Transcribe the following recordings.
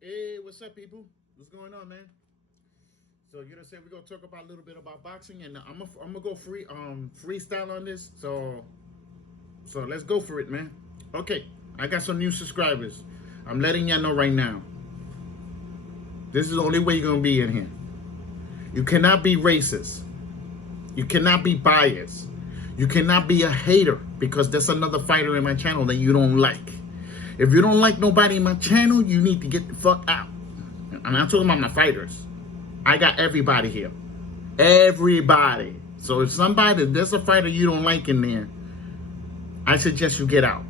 Hey, what's up, people? What's going on, man? So you know, say we're gonna talk about a little bit about boxing, and I'm gonna go freestyle on this. So let's go for it, man. Okay, I got some new subscribers. I'm letting y'all know right now. This is the only way you're gonna be in here. You cannot be racist. You cannot be biased. You cannot be a hater because there's another fighter in my channel that you don't like. If you don't like nobody in my channel, you need to get the fuck out. I'm not talking about my fighters. I got everybody here. Everybody. So if there's a fighter you don't like in there, I suggest you get out.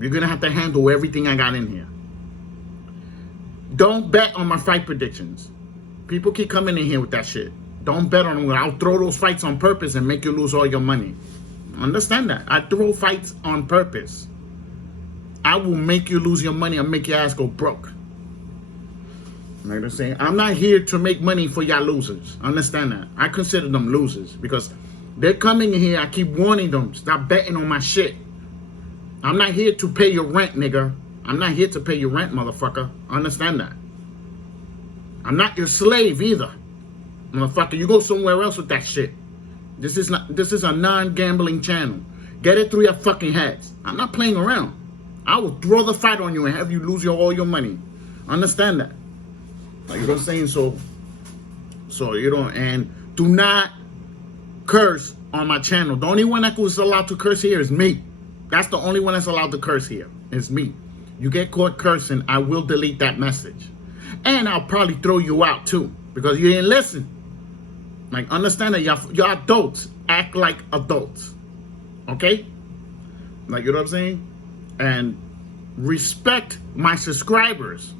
You're going to have to handle everything I got in here. Don't bet on my fight predictions. People keep coming in here with that shit. Don't bet on them. I'll throw those fights on purpose and make you lose all your money. Understand that. I throw fights on purpose. I will make you lose your money and make your ass go broke. You know what I'm saying? I'm not here to make money for y'all losers. Understand that. I consider them losers because they're coming in here. I keep warning them, stop betting on my shit. I'm not here to pay your rent, nigga. I'm not here to pay your rent, motherfucker. Understand that. I'm not your slave either. Motherfucker, you go somewhere else with that shit. This is a non-gambling channel. Get it through your fucking heads. I'm not playing around. I will throw the fight on you and have you lose all your money. Understand that? Like, you know what I'm saying? So you know, and do not curse on my channel. The only one that was allowed to curse here is me. That's the only one that's allowed to curse here. It's me. You get caught cursing, I will delete that message. And I'll probably throw you out too because you didn't listen. Like, understand that y'all adults act like adults. Okay? Like, you know what I'm saying? And respect my subscribers.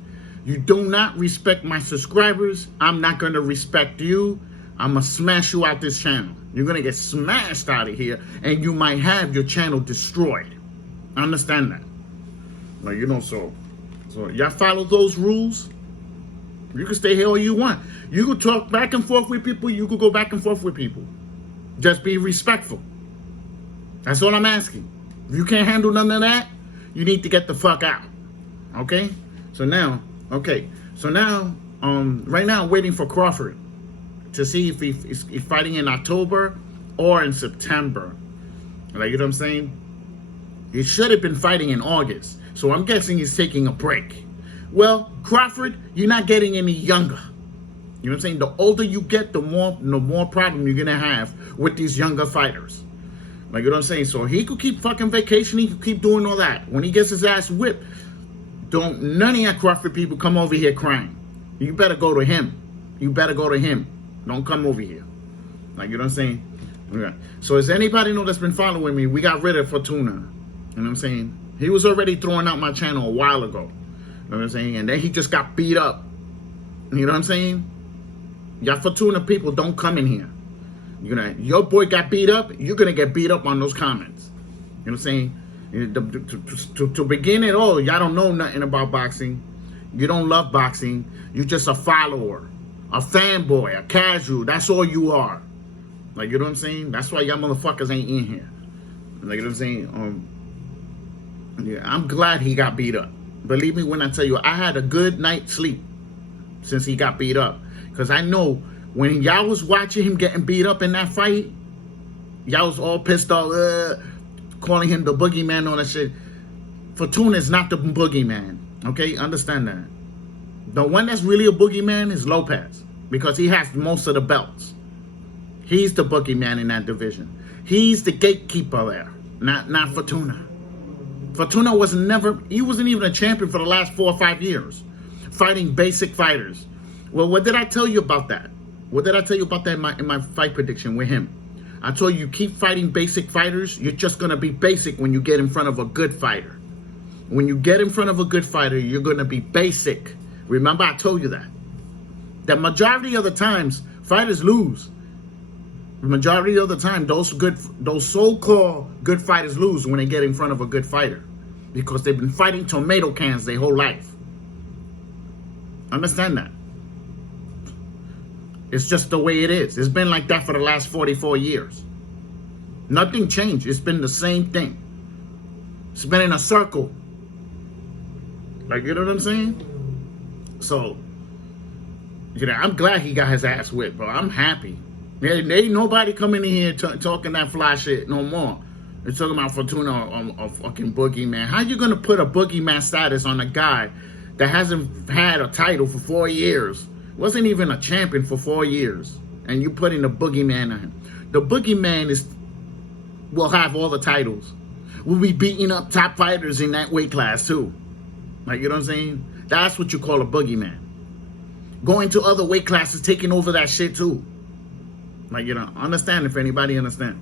You do not respect my subscribers, I'm not going to respect you. I'm going to smash you out this channel. You're going to get smashed out of here, and you might have your channel destroyed. Understand that? Like, you know, so y'all follow those rules. You can stay here all you want. You can talk back and forth with people. You can go back and forth with people. Just be respectful. That's all I'm asking. If you can't handle none of that, you need to get the fuck out. Okay? So now, right now I'm waiting for Crawford to see if he's fighting in October or in September. Like, you know what I'm saying? He should have been fighting in August. So I'm guessing he's taking a break. Well, Crawford, you're not getting any younger. You know what I'm saying? The older you get, the more problem you're gonna have with these younger fighters. Like, you know what I'm saying? So he could keep fucking vacationing, he could keep doing all that. When he gets his ass whipped, none of your Crawford people come over here crying. You better go to him. You better go to him. Don't come over here. Like, you know what I'm saying? Okay. So as anybody know that's been following me, we got rid of Fortuna. You know what I'm saying? He was already throwing out my channel a while ago. You know what I'm saying? And then he just got beat up. You know what I'm saying? Y'all Fortuna people don't come in here. Your boy got beat up, you're gonna get beat up on those comments. You know what I'm saying? To begin it all, y'all don't know nothing about boxing. You don't love boxing. You're just a follower, a fanboy, a casual. That's all you are. Like, you know what I'm saying? That's why y'all motherfuckers ain't in here. Like, you know what I'm saying? Yeah, I'm glad he got beat up. Believe me when I tell you, I had a good night's sleep since he got beat up. Because I know when y'all was watching him getting beat up in that fight, y'all was all pissed off, calling him the boogeyman, all that shit. Fortuna is not the boogeyman, okay? Understand that. The one that's really a boogeyman is Lopez, because he has most of the belts. He's the boogeyman in that division. He's the gatekeeper there, not Fortuna. Fortuna he wasn't even a champion for the last 4 or 5 years, fighting basic fighters. Well, what did I tell you about that? What did I tell you about that in my fight prediction with him? I told you, keep fighting basic fighters. You're just going to be basic when you get in front of a good fighter. When you get in front of a good fighter, you're going to be basic. Remember, I told you that. The majority of the times, fighters lose. The majority of the time, those so-called good fighters lose when they get in front of a good fighter. Because they've been fighting tomato cans their whole life. Understand that. It's just the way it is. It's been like that for the last 44 years. Nothing changed. It's been the same thing. It's been in a circle. Like, you know what I'm saying? So, I'm glad he got his ass whipped, bro. I'm happy. There ain't nobody coming in here talking that fly shit no more. They're talking about Fortuna or fucking boogeyman. How you gonna put a boogeyman status on a guy that hasn't had a title for 4 years? Wasn't even a champion for 4 years, and you putting the boogeyman on him? The boogeyman will have all the titles. We'll be beating up top fighters in that weight class too. Like, you know what I'm saying? That's what you call a boogeyman. Going to other weight classes, taking over that shit too. Like, understand if anybody understand.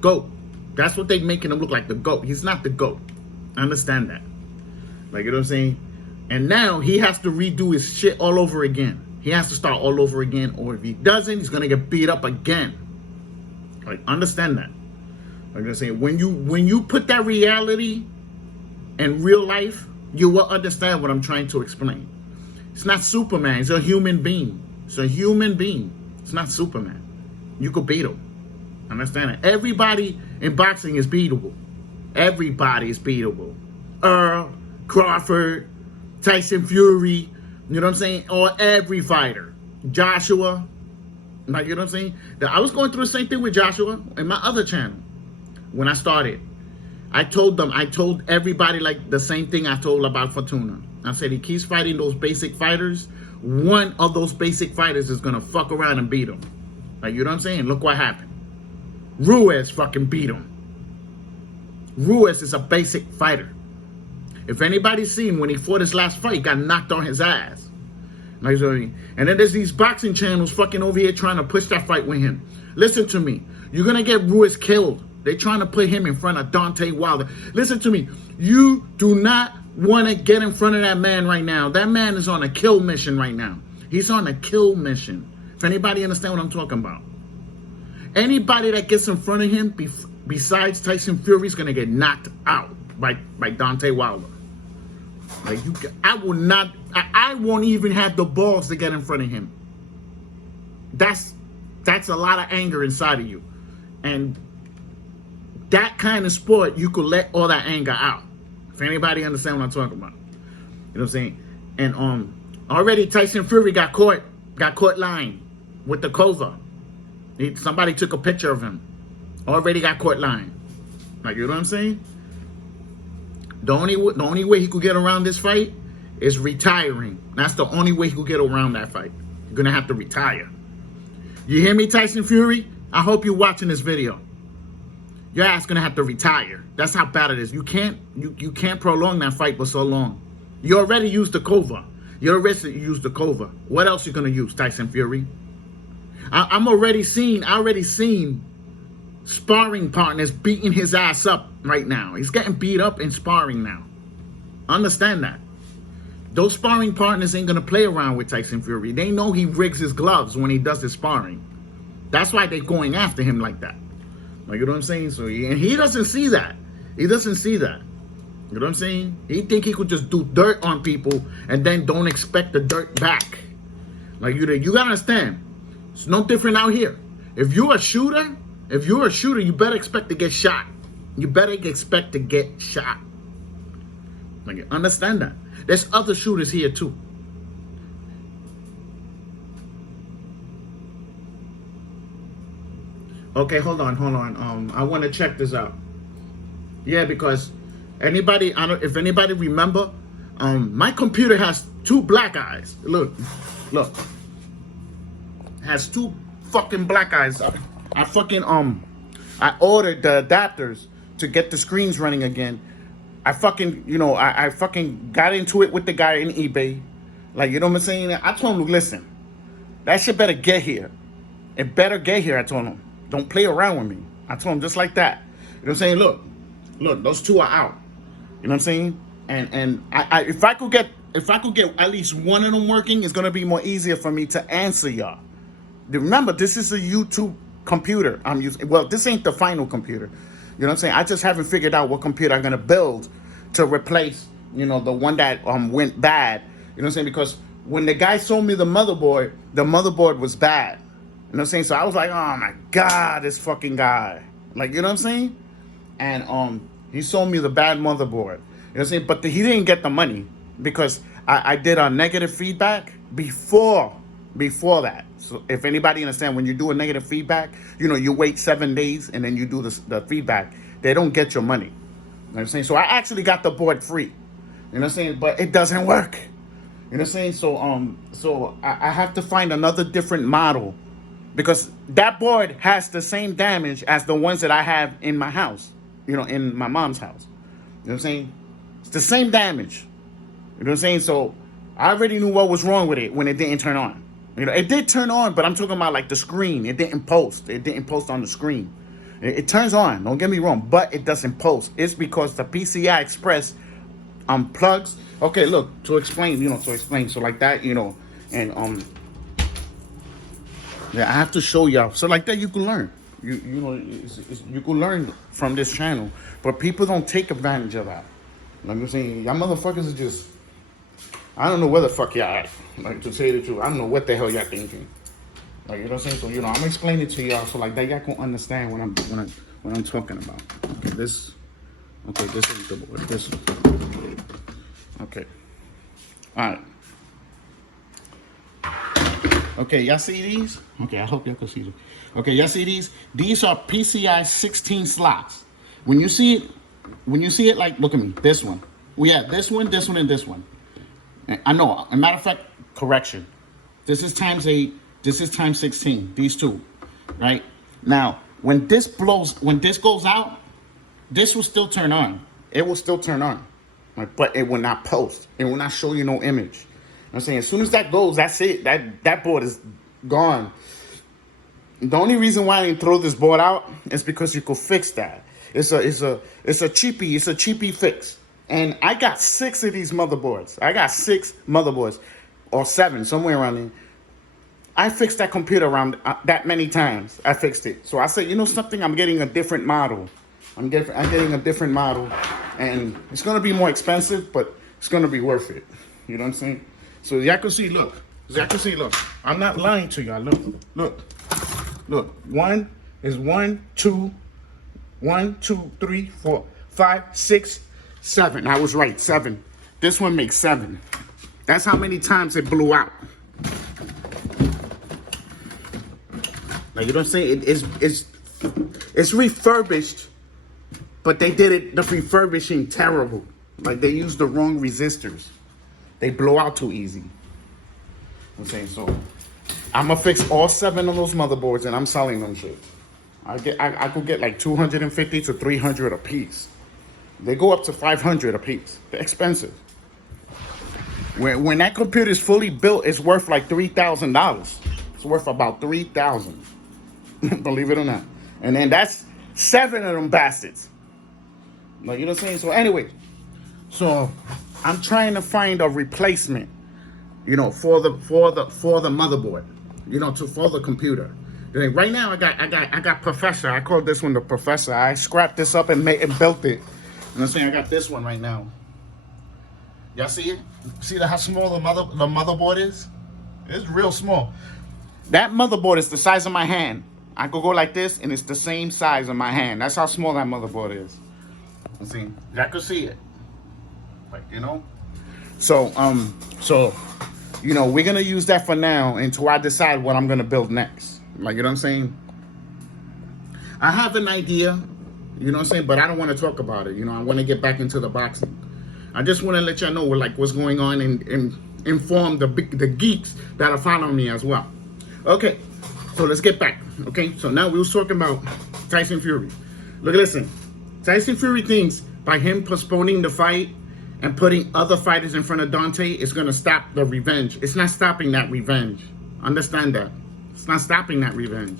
GOAT. That's what they making him look like, the GOAT. He's not the GOAT. I understand that. Like, you know what I'm saying? And now he has to redo his shit all over again. He has to start all over again, or if he doesn't, he's gonna get beat up again. Like, understand that. Like I'm saying, when you put that reality in real life, you will understand what I'm trying to explain. It's not Superman. It's a human being. It's a human being. It's not Superman. You could beat him. Understand it? Everybody in boxing is beatable. Everybody is beatable. Earl, Crawford, Tyson Fury, you know what I'm saying? Or every fighter. Joshua. Like, you know what I'm saying? I was going through the same thing with Joshua in my other channel. When I started, I told everybody like the same thing I told about Fortuna. I said, he keeps fighting those basic fighters. One of those basic fighters is going to fuck around and beat him. Like, you know what I'm saying? Look what happened. Ruiz fucking beat him. Ruiz is a basic fighter. If anybody's seen when he fought his last fight, he got knocked on his ass. Like, and then there's these boxing channels fucking over here trying to push that fight with him. Listen to me. You're going to get Ruiz killed. They're trying to put him in front of Deontay Wilder. Listen to me. You do not want to get in front of that man right now. That man is on a kill mission right now. He's on a kill mission. If anybody understand what I'm talking about. Anybody that gets in front of him besides Tyson Fury is going to get knocked out by Deontay Wilder. Like, I won't even have the balls to get in front of him. That's a lot of anger inside of you. And that kind of sport, you could let all that anger out. If anybody understand what I'm talking about. You know what I'm saying? And already Tyson Fury got caught lying with the cover. Somebody took a picture of him. Already got caught lying. Like, you know what I'm saying? The only way he could get around this fight is retiring. That's the only way he could get around that fight. You're gonna have to retire. You hear me, Tyson Fury? I hope you're watching this video. Your ass gonna have to retire. That's how bad it is. You can't prolong that fight for so long. You already used the cover. You already used the cover. What else you gonna use, Tyson Fury? I already seen sparring partners beating his ass up right now. He's getting beat up in sparring now. Understand that. Those sparring partners ain't gonna play around with Tyson Fury. They know he rigs his gloves when he does his sparring. That's why they're going after him like that. Like, you know what I'm saying? So, and he doesn't see that. He doesn't see that. You know what I'm saying? He think he could just do dirt on people and then don't expect the dirt back. Like, you gotta understand. It's no different out here. If you're a shooter, you better expect to get shot. You better expect to get shot. Like, understand that. There's other shooters here too. Okay, hold on. I want to check this out. Yeah, because if anybody remember, my computer has 2 black eyes. Look. Has 2 fucking black eyes. I ordered the adapters to get the screens running again. I fucking got into it with the guy in eBay. Like, you know what I'm saying? I told him, listen, that shit better get here. It better get here, I told him. Don't play around with me. I told him just like that. You know what I'm saying? Look, those 2 are out. You know what I'm saying? And if I could get at least one of them working, it's gonna be more easier for me to answer y'all. Remember, this is a YouTube computer I'm using. Well, this ain't the final computer. You know what I'm saying? I just haven't figured out what computer I'm gonna build to replace, the one that went bad. You know what I'm saying? Because when the guy sold me the motherboard was bad. You know what I'm saying? So I was like, oh my God, this fucking guy. Like, you know what I'm saying? And he sold me the bad motherboard. You know what I'm saying? But he didn't get the money because I did a negative feedback before that. So if anybody understand, when you do a negative feedback, you know, you wait 7 days and then you do the feedback. They don't get your money. You know what I'm saying? So I actually got the board free. You know what I'm saying? But it doesn't work. You know what I'm saying? So I have to find another different model, because that board has the same damage as the ones that I have in my house, you know, in my mom's house. You know what I'm saying? It's the same damage. You know what I'm saying? So I already knew what was wrong with it when it didn't turn on. You know, it did turn on, but I'm talking about like the screen. It didn't post. It didn't post on the screen. It turns on, don't get me wrong, but it doesn't post. It's because the PCI Express plugs. Okay, look, to explain, you know, so like that, you know, and yeah, I have to show y'all. So like that, you can learn. You know, you can learn from this channel, but people don't take advantage of that. Like I'm saying, y'all motherfuckers are just, I don't know where the fuck y'all at. Like, to say the truth, I don't know what the hell y'all thinking. Like, you know what I'm saying? So, you know, I'm explaining it to y'all so like that y'all can understand what I'm talking about. Okay, this is the board. This. Okay. All right. Okay, y'all see these? Okay, I hope y'all can see them. Okay, y'all see these? These are PCI 16 slots. When you see it, like, look at me. This one. We have this one, and this one. I know. As a matter of fact, correction. This is times 8. This is times 16. These two, right? Now, when this goes out, this will still turn on. It will still turn on, right? But it will not post. It will not show you no image. I'm saying, as soon as that goes, that's it. That board is gone. The only reason why I didn't throw this board out is because you could fix that. It's a cheapie fix. And I got 6 of these motherboards. I got 6 motherboards, or 7, somewhere around there. I fixed that computer around that many times. I fixed it. So I said, you know something? I'm getting a different model. I'm getting a different model, and it's gonna be more expensive, but it's gonna be worth it. You know what I'm saying? So y'all can see. Look. Y'all can see. Look. I'm not lying to y'all. Look. One is 1, 2, 1, 2, 3, 4, 5, 6, 7. I was right. 7. This one makes 7. That's how many times it blew out. Like, you know what I'm saying? It's refurbished, but they did it, the refurbishing, terrible. Like, they used the wrong resistors. They blow out too easy. I'm saying, so I'm gonna fix all 7 of those motherboards, and I'm selling them shit. I could get like 250 to 300 a piece. They go up to 500 a piece. They're expensive. When that computer is fully built, it's worth like $3,000. It's worth about $3,000. Believe it or not. And then that's 7 of them bastards. Like, you know what I'm saying? So anyway, so I'm trying to find a replacement, you know, for the motherboard, you know, for the computer. Right now I got Professor. I call this one the Professor. I scrapped this up and built it. And I'm saying I got this one right now. Y'all see it? See how small the motherboard is? It's real small. That motherboard is the size of my hand. I could go like this, and it's the same size of my hand. That's how small that motherboard is. You see, y'all could see it. Like, you know. So you know, we're gonna use that for now until I decide what I'm gonna build next. Like, you know what I'm saying? I have an idea, you know what I'm saying, but I don't want to talk about it. You know, I want to get back into the boxing. I just want to let y'all know like what's going on and inform the geeks that are following me as well. Okay, so let's get back. Okay, so now we was talking about Tyson Fury. Look, listen, Tyson Fury thinks by him postponing the fight and putting other fighters in front of Dante, it's gonna stop the revenge. It's not stopping that revenge. Understand that. It's not stopping that revenge.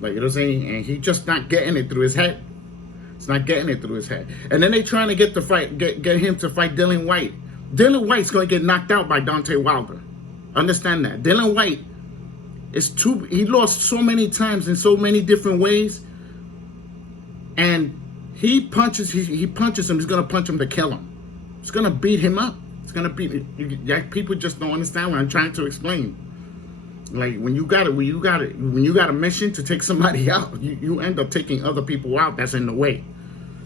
Like, you know what I'm saying? And he just not getting it through his head. It's not getting it through his head. And then they trying to get him to fight Dillian Whyte. Dillian Whyte's gonna get knocked out by Deontay Wilder. Understand that. Dillian Whyte he lost so many times in so many different ways. And he punches him, he's gonna punch him to kill him. It's gonna beat him up. It's gonna beat people just don't understand what I'm trying to explain. Like, when you got a mission to take somebody out, you end up taking other people out that's in the way.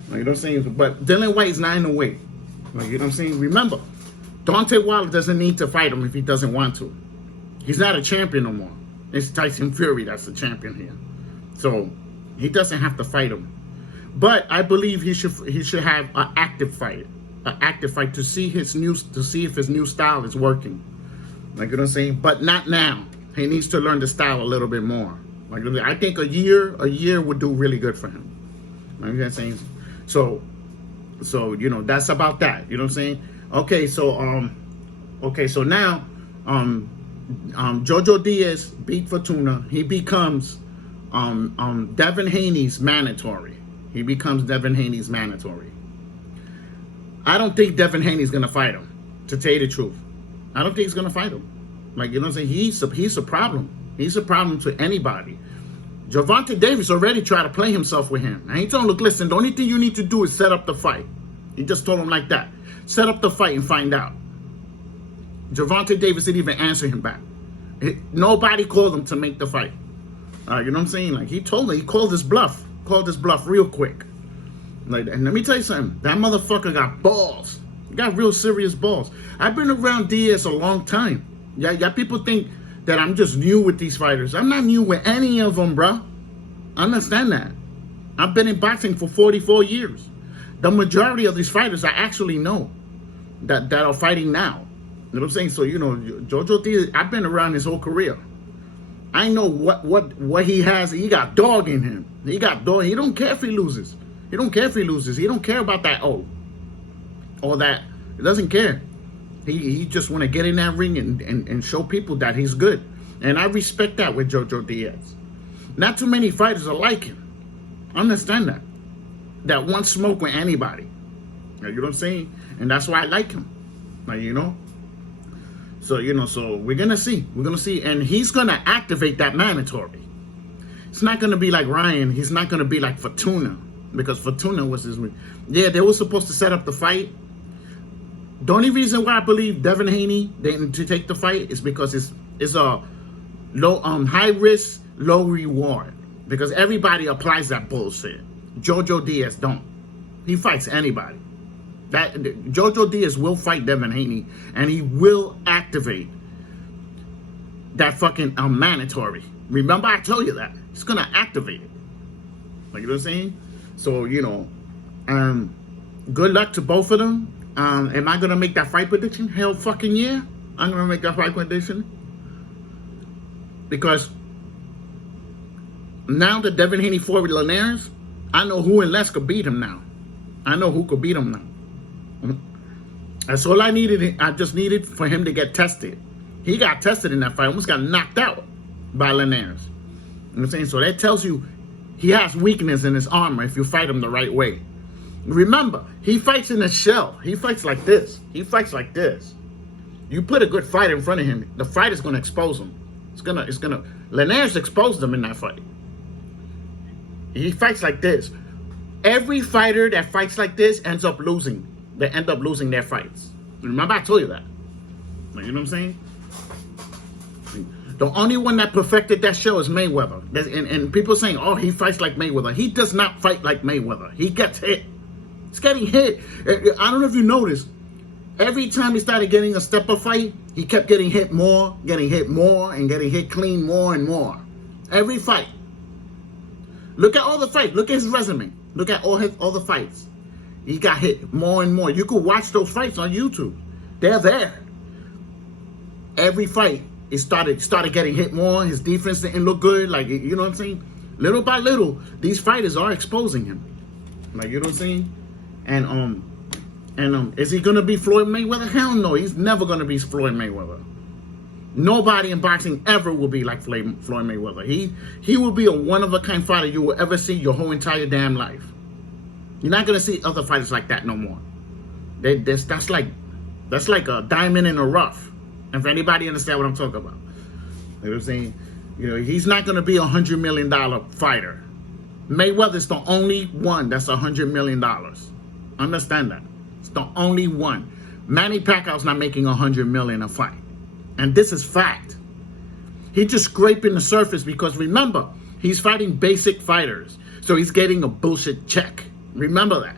Like, you know what I'm saying? But Dillian Whyte is not in the way. Like, you know what I'm saying? Remember, Deontay Wilder doesn't need to fight him if he doesn't want to. He's not a champion no more. It's Tyson Fury that's the champion here. So he doesn't have to fight him. But I believe he should have an active fight. An active fight to see if his new style is working. Like, you know what I'm saying? But not now. He needs to learn the style a little bit more. Like, I think a year would do really good for him. Like, you know what I'm saying? So you know, that's about that. You know what I'm saying? Okay, so now Jojo Diaz beat Fortuna. He becomes Devin Haney's mandatory. He becomes Devin Haney's mandatory. I don't think Devin Haney's gonna fight him, to tell you the truth. I don't think he's gonna fight him. Like, you know what I'm saying? He's a problem. He's a problem to anybody. Gervonta Davis already tried to play himself with him. And he told him, look, listen, the only thing you need to do is set up the fight. He just told him like that. Set up the fight and find out. Gervonta Davis didn't even answer him back. Nobody called him to make the fight. You know what I'm saying? Like, he told him, he called his bluff. Called his bluff real quick. Like, and let me tell you something. That motherfucker got balls. He got real serious balls. I've been around Diaz a long time. Yeah, people think that I'm just new with these fighters. I'm not new with any of them, bro. Understand that. I've been in boxing for 44 years. The majority of these fighters I actually know that are fighting now. You know what I'm saying? So, you know, Jojo Diaz, I've been around his whole career. I know what he has. He got dog in him. He got dog. He don't care if he loses. He don't care if he loses. He don't care about that, all that. He doesn't care. He just want to get in that ring and show people that he's good. And I respect that with Jojo Diaz. Not too many fighters are like him. Understand that. That want smoke with anybody. You know what I'm saying? And that's why I like him. Like, you know? So, you know, so we're going to see. We're going to see. And he's going to activate that mandatory. It's not going to be like Ryan. He's not going to be like Fortuna. Because Fortuna was his... Yeah, they were supposed to set up the fight. The only reason why I believe Devin Haney didn't to take the fight is because it's a low, high risk, low reward. Because everybody applies that bullshit. Jojo Diaz don't. He fights anybody. Jojo Diaz will fight Devin Haney, and he will activate that fucking mandatory. Remember, I told you that. He's gonna activate it. Like, you know what I'm saying? So, you know, good luck to both of them. Am I gonna make that fight prediction? Hell fucking yeah. I'm gonna make that fight prediction. Because now that Devin Haney fought with Linares, I know who and Les could beat him now. I know who could beat him now. That's all I needed. I just needed for him to get tested. He got tested in that fight. Almost got knocked out by Linares. You know what I'm saying? So that tells you he has weakness in his armor if you fight him the right way. Remember, he fights in a shell. He fights like this. He fights like this. You put a good fight in front of him, the fight is going to expose him. Linares exposed him in that fight. He fights like this. Every fighter that fights like this ends up losing. They end up losing their fights. Remember, I told you that. You know what I'm saying? The only one that perfected that show is Mayweather. And people saying, oh, he fights like Mayweather. He does not fight like Mayweather. He gets hit. He's getting hit. I don't know if you noticed. Every time he started getting a step-up fight, he kept getting hit more, and getting hit clean more and more. Every fight. Look at all the fights. Look at his resume. Look at all the fights. He got hit more and more. You could watch those fights on YouTube. They're there. Every fight, he started getting hit more. His defense didn't look good. Like, you know what I'm saying? Little by little, these fighters are exposing him. Like, you know what I'm saying? And is he gonna be Floyd Mayweather? Hell no. He's never gonna be Floyd Mayweather. Nobody in boxing ever will be like Floyd Mayweather. He will be a one-of-a-kind fighter you will ever see your whole entire damn life. You're not gonna see other fighters like that no more. That's like a diamond in the rough. If anybody understand what I'm talking about, you know what I'm saying? You know, he's not gonna be $100 million fighter. Mayweather's the only one that's $100 million. Understand that? It's the only one. Manny Pacquiao's not making $100 million a fight. And this is fact. He's just scraping the surface because remember, he's fighting basic fighters. So he's getting a bullshit check. Remember that.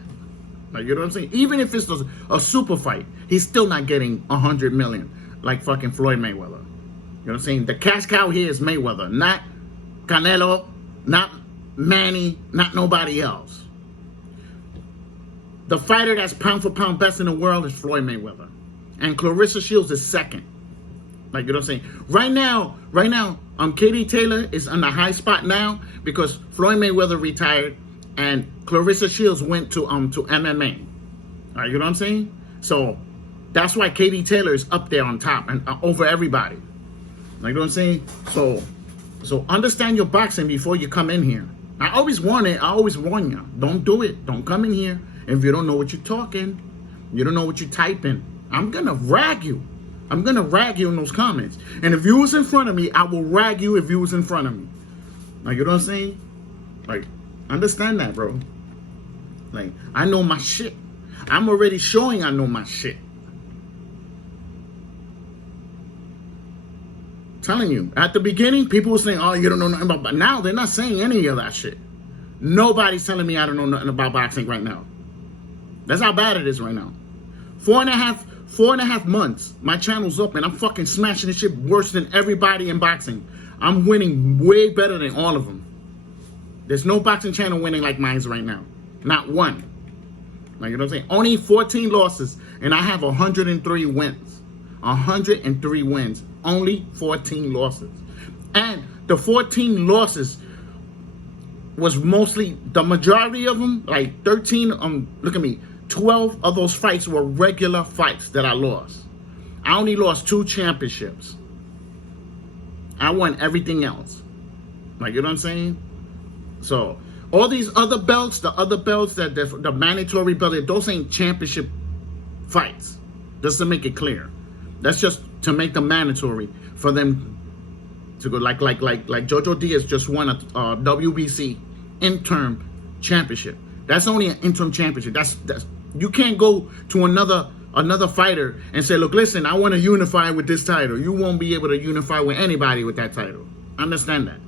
Like, you know what I'm saying? Even if it's a super fight, he's still not getting 100 million like fucking Floyd Mayweather. You know what I'm saying? The cash cow here is Mayweather, not Canelo, not Manny, not nobody else. The fighter that's pound for pound best in the world is Floyd Mayweather. And Clarissa Shields is second. Like, you know what I'm saying? Right now, Katie Taylor is on the high spot now because Floyd Mayweather retired and Clarissa Shields went to MMA. All right, you know what I'm saying? So that's why Katie Taylor is up there on top and over everybody. Like, you know what I'm saying? So understand your boxing before you come in here. I always warn you. Don't do it. Don't come in here if you don't know what you're talking. You don't know what you're typing. I'm gonna rag you. I'm gonna rag you in those comments. And if you was in front of me, I will rag you if you was in front of me. Like, you know what I'm saying? Like, understand that, bro. Like, I know my shit. I'm already showing I know my shit. Telling you, at the beginning, people were saying, oh, you don't know nothing about, but now they're not saying any of that shit. Nobody's telling me I don't know nothing about boxing right now. That's how bad it is right now. 4.5 months, my channel's up and I'm fucking smashing this shit worse than everybody in boxing. I'm winning way better than all of them. There's no boxing channel winning like mine's right now. Not one. Like, you know what I'm saying? Only 14 losses and I have 103 wins. 103 wins. Only 14 losses. And the 14 losses was mostly, the majority of them, like 13, look at me, 12 of those fights were regular fights that I lost. I only lost 2 championships. I won everything else. Like, you know what I'm saying? So, all these other belts, the mandatory belts, those ain't championship fights. Just to make it clear. That's just to make them mandatory for them to go, like Jojo Diaz just won a WBC interim championship. That's only an interim championship. That's you can't go to another fighter and say, look, listen, I want to unify with this title. You won't be able to unify with anybody with that title. Understand that.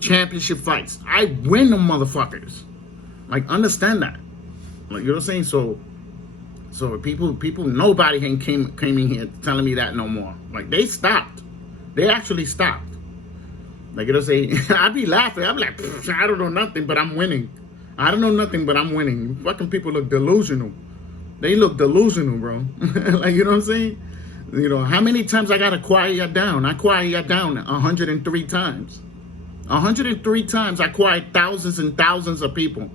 Championship fights, I win them motherfuckers. Like, understand that. Like, you know what I'm saying? So people, nobody came in here telling me that no more. Like, they stopped. They actually stopped. Like, you know what I'm saying? I'd be laughing. I'd be like, I don't know nothing, but I'm winning. I don't know nothing, but I'm winning. Fucking people look delusional. They look delusional, bro. Like, you know what I'm saying? You know, how many times I got to quiet you down? I quiet you down 103 times. 103 times I quiet thousands and thousands of people.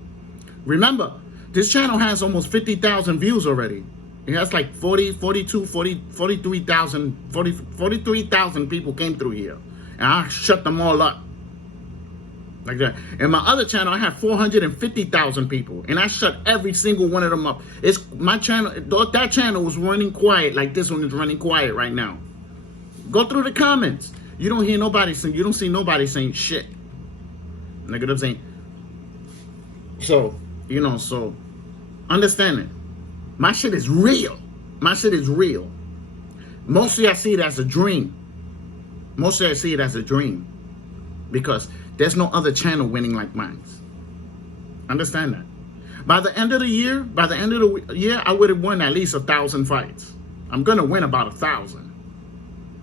Remember, this channel has almost 50,000 views already. It has like 43,000 people came through here. And I shut them all up. Like that. And my other channel, I have 450,000 people. And I shut every single one of them up. It's my channel, that channel was running quiet like this one is running quiet right now. Go through the comments. You don't hear nobody saying, you don't see nobody saying shit. Like what I'm saying? So, you know, so understand it. My shit is real. My shit is real. Mostly I see it as a dream. Mostly I see it as a dream. Because there's no other channel winning like mine. Understand that. By the end of the year, I would have won at least 1,000 fights. I'm gonna win about 1,000.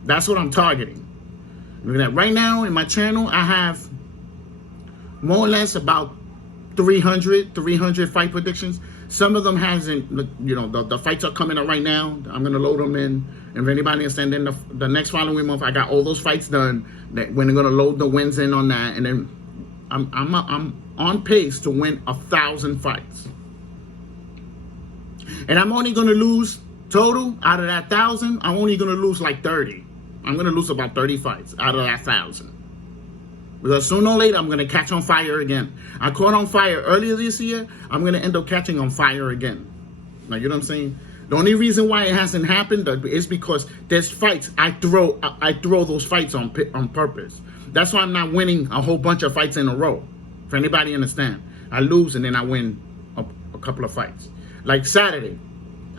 That's what I'm targeting. Look at that. Right now in my channel, I have more or less about 300 fight predictions. Some of them hasn't, you know, the fights are coming up right now. I'm gonna load them in. And if anybody understands, then the next following month, I got all those fights done. That when they're gonna load the wins in on that, and then I'm on pace to win 1,000 fights. And I'm only gonna lose total out of that 1,000. I'm only gonna lose like 30. I'm gonna lose about 30 fights out of that 1,000. Because sooner or later, I'm going to catch on fire again. I caught on fire earlier this year. I'm going to end up catching on fire again. Like, you know what I'm saying? The only reason why it hasn't happened is because there's fights. I throw those fights on purpose. That's why I'm not winning a whole bunch of fights in a row. For anybody understand. I lose and then I win a couple of fights. Like Saturday,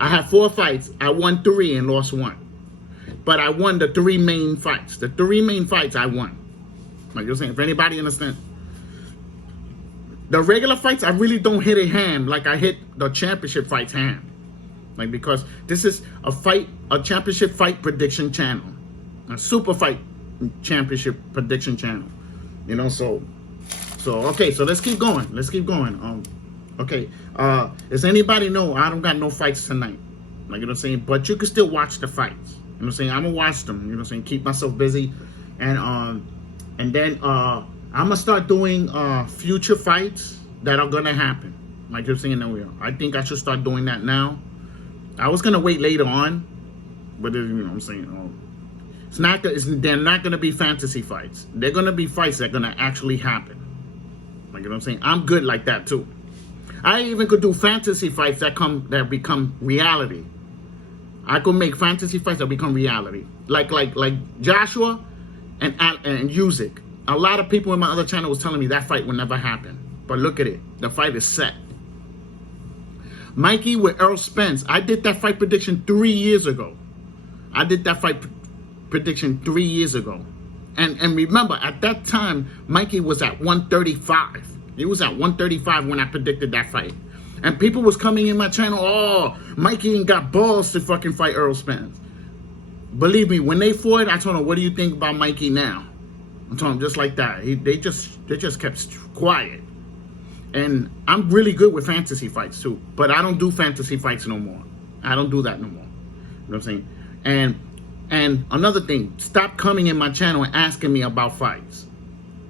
I had 4 fights. I won 3 and lost 1. But I won the 3 main fights. The 3 main fights I won. Like you're saying, if anybody understands, The regular fights, I really don't hit a hand like I hit the championship fights hand. Like, because this is a championship fight prediction channel. A super fight championship prediction channel. You know, so okay, so let's keep going. Let's keep going. Okay. Does anybody know I don't got no fights tonight? Like, you know what I'm saying? But you can still watch the fights. You know what I'm saying? I'm gonna watch them. You know what I'm saying? Keep myself busy. And then I'm gonna start doing future fights that are gonna happen. Like you're saying, I think I should start doing that now. I was gonna wait later on, but you know what I'm saying? They're not gonna be fantasy fights. They're gonna be fights that are gonna actually happen. Like, you know what I'm saying? I'm good like that too. I even could do fantasy fights that become reality. I could make fantasy fights that become reality. Like Joshua and Usyk. A lot of people in my other channel was telling me that fight would never happen. But look at it. The fight is set. Mikey with Errol Spence. I did that fight prediction 3 years ago. And remember, at that time, Mikey was at 135. He was at 135 when I predicted that fight. And people was coming in my channel, oh, Mikey ain't got balls to fucking fight Errol Spence. Believe me, when they fought, I told them, what do you think about Mikey now? I told them just like that. They just kept quiet. And I'm really good with fantasy fights too. But I don't do fantasy fights no more. I don't do that no more. You know what I'm saying? And another thing, stop coming in my channel and asking me about fights.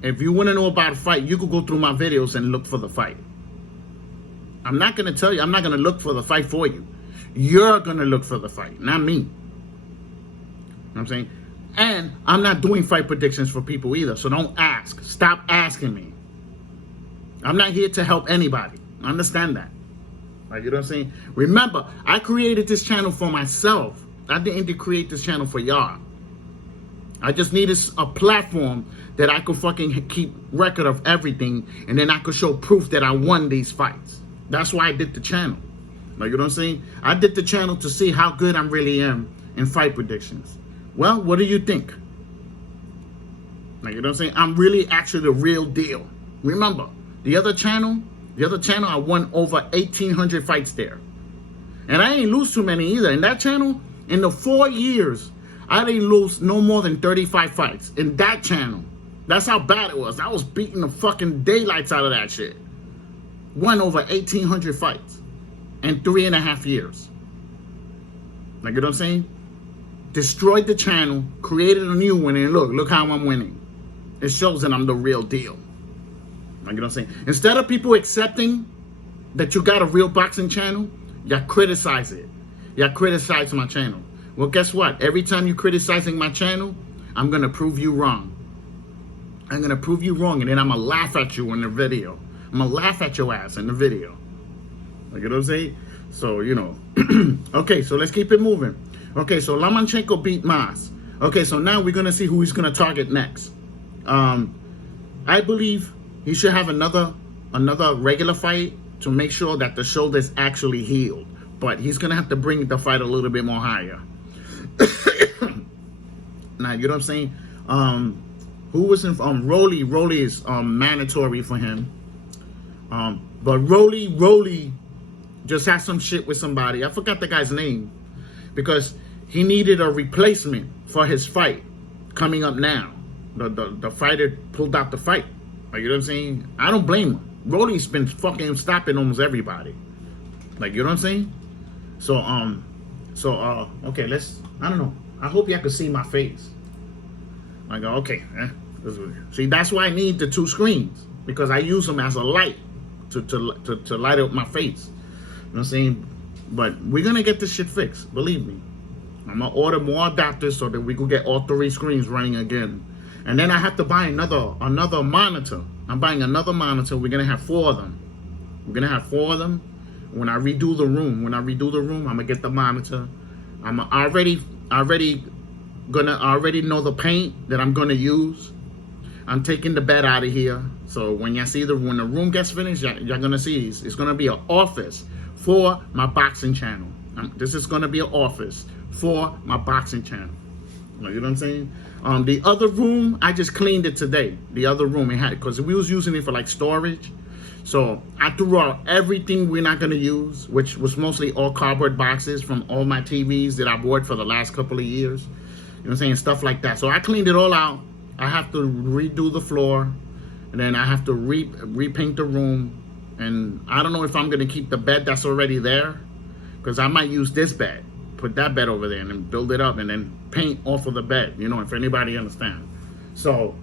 If you want to know about a fight, you could go through my videos and look for the fight. I'm not going to tell you. I'm not going to look for the fight for you. You're going to look for the fight, not me. You know what I'm saying? And I'm not doing fight predictions for people either. So don't ask. Stop asking me. I'm not here to help anybody. Understand that. Like, you know what I'm saying? Remember, I created this channel for myself. I didn't create this channel for y'all. I just needed a platform that I could fucking keep record of everything, and then I could show proof that I won these fights. That's why I did the channel. Like, you know what I'm saying? I did the channel to see how good I really am in fight predictions. Well, what do you think? Like, you know what I'm saying? I'm really actually the real deal. Remember, the other channel, I won over 1,800 fights there. And I ain't lose too many either. In that channel, in the 4 years, I didn't lose no more than 35 fights. In that channel. That's how bad it was. I was beating the fucking daylights out of that shit. Won over 1,800 fights in 3.5 years. Like, you know what I'm saying? Destroyed the channel, created a new one, and look how I'm winning. It shows that I'm the real deal. Like, you know what I'm saying? Instead of people accepting that you got a real boxing channel, y'all criticize it. Y'all criticize my channel. Well, guess what? Every time you're criticizing my channel, I'm going to prove you wrong. I'm going to prove you wrong, and then I'm going to laugh at you in the video. I'm going to laugh at your ass in the video. Like, you know what I'm saying? So, you know. Okay, so let's keep it moving. Okay, so Lomachenko beat Mas. Okay, so now we're going to see who he's going to target next. I believe he should have another regular fight to make sure that the shoulder's actually healed. But he's going to have to bring the fight a little bit more higher. Now, you know what I'm saying? Who was in Rolly? Rolly is mandatory for him. But Rolly just had some shit with somebody. I forgot the guy's name. Because he needed a replacement for his fight coming up now. The fighter pulled out the fight. Like, you know what I'm saying? I don't blame him. Rolly's been fucking stopping almost everybody. Like, you know what I'm saying? So, okay, I don't know. I hope y'all can see my face. Like, okay. See, that's why I need the 2 screens. Because I use them as a light to light up my face. You know what I'm saying? But we're going to get this shit fixed. Believe me. I'm going to order more adapters so that we can get all 3 screens running again. And then I have to buy another monitor. I'm buying another monitor. We're going to have 4 of them. We're going to have 4 of them. When I redo the room, I'm going to get the monitor. I already know the paint that I'm going to use. I'm taking the bed out of here. So when you see when the room gets finished, you're going to see it's going to be an office for my boxing channel. This is going to be an office for my boxing channel. You know what I'm saying? The other room, I just cleaned it today. The other room, it had, because we was using it for like storage. So I threw out everything we're not gonna use, which was mostly all cardboard boxes from all my TVs that I bought for the last couple of years. You know what I'm saying? Stuff like that. So I cleaned it all out. I have to redo the floor, and then I have to repaint the room. And I don't know if I'm gonna keep the bed that's already there, because I might use this bed, put that bed over there, and then build it up, and then paint off of the bed. You know, if anybody understands. So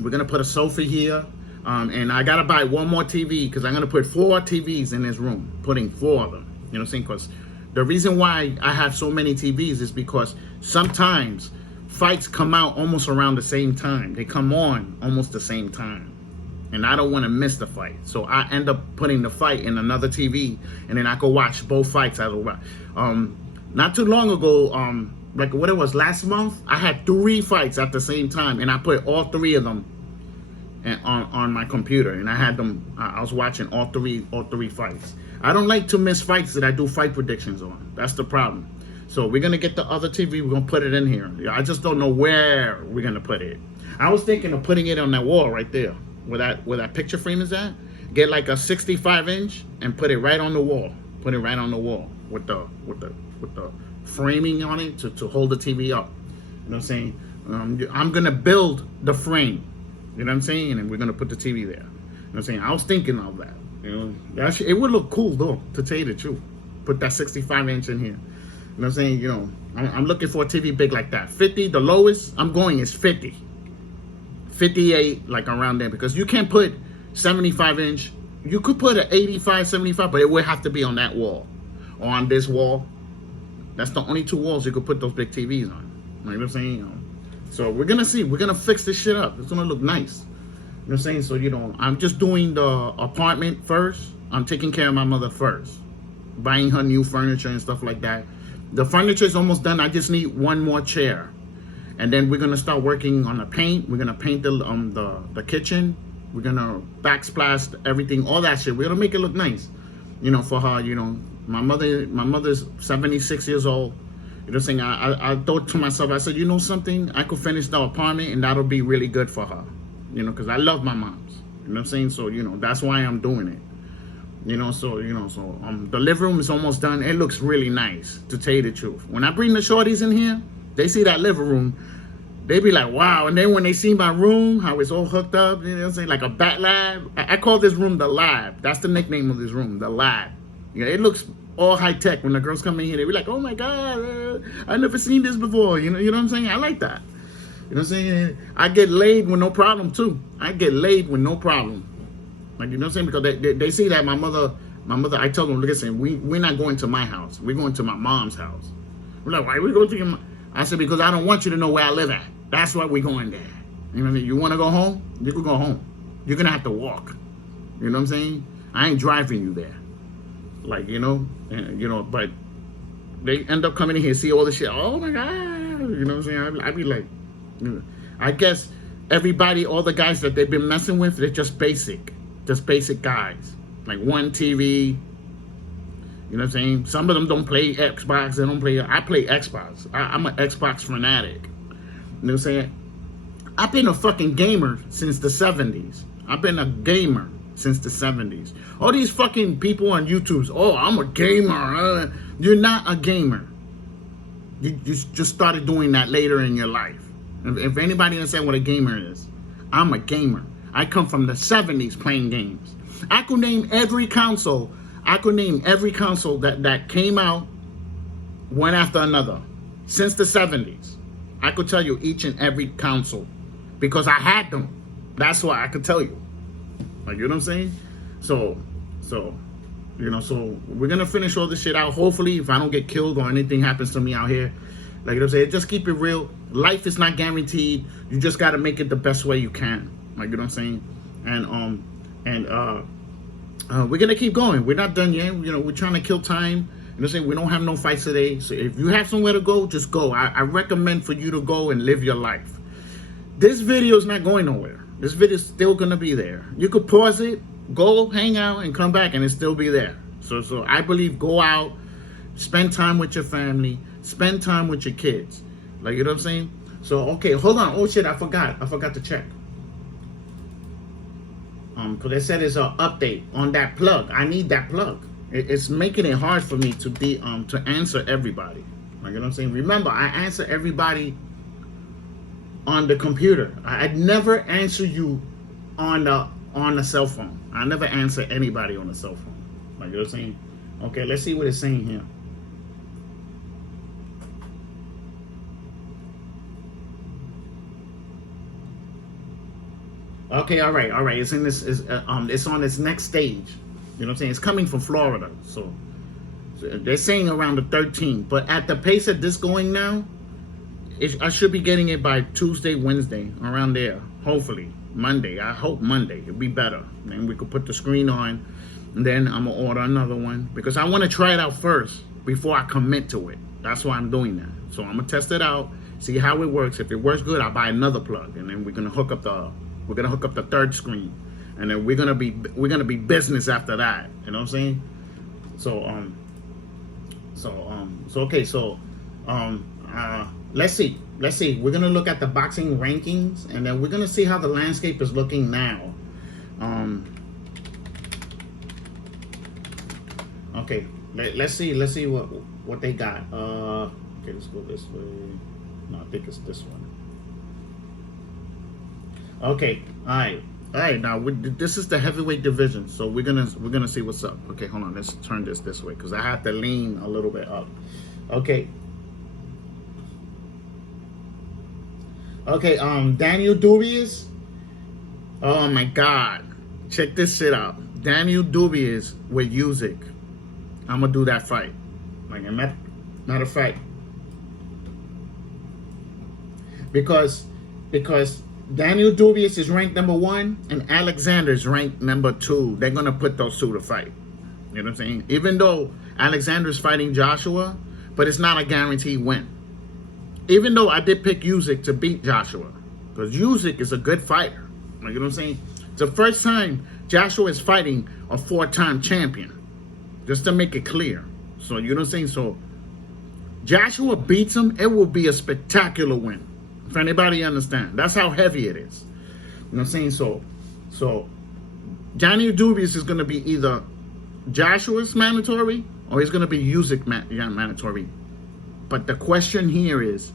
we're gonna put a sofa here. And I gotta buy one more TV because I'm gonna put 4 TVs in this room, putting 4 of them. You know what I'm saying? Because the reason why I have so many TVs is because sometimes fights come out almost around the same time. They come on almost the same time. And I don't want to miss the fight. So I end up putting the fight in another TV, and then I go watch both fights as well. Not too long ago, like what it was last month, I had 3 fights at the same time, and I put all 3 of them on my computer, and I had them. I was watching all three fights. I don't like to miss fights that I do fight predictions on. That's the problem. So we're gonna get the other TV. We're gonna put it in here. I just don't know where we're gonna put it. I was thinking of putting it on that wall right there, where that picture frame is at. Get like a 65-inch and put it right on the wall. Put it right on the wall with the framing on it to hold the TV up. You know what I'm saying? I'm gonna build the frame. You know what I'm saying? And we're gonna put the TV there. You know what I'm saying? I was thinking of that. You know, it would look cool though, to tell you the truth. Put that 65-inch in here. You know what I'm saying? You know, I'm looking for a TV big like that. 50, the lowest I'm going is 50. 58, like around there, because you can't put 75-inch. You could put an 85, 75, but it would have to be on that wall or on this wall. That's the only 2 walls you could put those big TVs on. You know what I'm saying? You know, so we're gonna see. We're gonna fix this shit up. It's gonna look nice. You know what I'm saying? So, you know, I'm just doing the apartment first. I'm taking care of my mother first. Buying her new furniture and stuff like that. The furniture is almost done. I just need 1 more chair. And then we're gonna start working on the paint. We're gonna paint the kitchen. We're gonna backsplash everything, all that shit. We're gonna make it look nice. You know, for her, you know. My mother's 76 years old. You know what I'm saying? I thought to myself, I said, you know something? I could finish the apartment and that'll be really good for her. You know, because I love my moms. You know what I'm saying? So, you know, that's why I'm doing it. You know, so, the living room is almost done. It looks really nice, to tell you the truth. When I bring the shorties in here, they see that living room, they be like, wow. And then when they see my room, how it's all hooked up, you know what I'm saying? Like a bat lab. I call this room the lab. That's the nickname of this room, the lab. You know, it looks all high tech. When the girls come in here, they be like, oh my God, I never seen this before. You know what I'm saying? I like that. You know what I'm saying? I get laid with no problem too. I get laid with no problem. Like, you know what I'm saying? Because they see that my mother, I tell them, listen, we're not going to my house. We're going to my mom's house. We're like, why we go to your mom? I said, because I don't want you to know where I live at. That's why we're going there. You know what I mean? You want to go home? You can go home. You're going to have to walk. You know what I'm saying? I ain't driving you there. Like, you know, but they end up coming in here, see all this shit. Oh my God. You know what I'm saying? I'd be like, you know, I guess everybody, all the guys that they've been messing with, they're just basic guys. Like 1 TV. You know what I'm saying? Some of them don't play Xbox. They don't play. I play Xbox. I'm an Xbox fanatic. You know what I'm saying? I've been a fucking gamer since the 70s. I've been a gamer since the 70s. All these fucking people on YouTube, oh, I'm a gamer. You're not a gamer. You just started doing that later in your life. If anybody understands what a gamer is, I'm a gamer. I come from the 70s playing games. I could name every console. That came out one after another since the 70s. I could tell you each and every console because I had them. That's why I could tell you. Like, you know what I'm saying? So, you know, so we're going to finish all this shit out. Hopefully, if I don't get killed or anything happens to me out here, like, you know what I'm saying? Just keep it real. Life is not guaranteed. You just got to make it the best way you can. Like, you know what I'm saying? We're going to keep going. We're not done yet. You know, we're trying to kill time. You know what I'm saying? We don't have no fights today. So if you have somewhere to go, just go. I recommend for you to go and live your life. This video is not going nowhere. This video is still going to be there. You could pause it, go hang out, and come back, and it still be there. So I believe go out, spend time with your family, spend time with your kids. Like, you know what I'm saying? So, okay, hold on. Oh, shit, I forgot to check. Because they said it's an update on that plug. I need that plug. It's making it hard for me to answer everybody. Like, you know what I'm saying? Remember, I answer everybody on the computer. I'd never answer you on a cell phone. I never answer anybody on a cell phone. Like, you know what I'm saying? Okay, let's see what it's saying here. Okay, all right. It's in this. It's on its next stage. You know what I'm saying? It's coming from Florida, so they're saying around the 13th. But at the pace that this going now, I should be getting it by Tuesday, Wednesday, around there. Hopefully Monday. I hope Monday it'll be better. Then we could put the screen on, and then I'm gonna order another one because I want to try it out first before I commit to it. That's why I'm doing that. So I'm gonna test it out, see how it works. If it works good, I'll buy another plug, and then we're gonna hook up the third screen, and then we're gonna be business after that. You know what I'm saying? Let's see. We're gonna look at the boxing rankings, and then we're gonna see how the landscape is looking now. Okay, let's see what they got. Okay, let's go this way. No, I think it's this one. Okay, all right. Now this is the heavyweight division, so we're gonna see what's up. Okay, hold on. Let's turn this way because I have to lean a little bit up. Okay. Okay. Daniel Dubious. Oh my God! Check this shit out. Daniel Dubious with Usyk. I'm gonna do that fight. Like, matter of fact, because Daniel Dubious is ranked number 1 and Alexander is ranked number 2. They're gonna put those two to fight. You know what I'm saying? Even though Alexander's fighting Joshua, but it's not a guaranteed win. Even though I did pick Usyk to beat Joshua, because Usyk is a good fighter. Like, you know what I'm saying? It's the first time Joshua is fighting a 4-time champion. Just to make it clear. So, you know what I'm saying? So, Joshua beats him, it will be a spectacular win. If anybody understand. That's how heavy it is. You know what I'm saying? So Daniel Dubious is going to be either Joshua's mandatory or he's going to be Usyk mandatory. But the question here is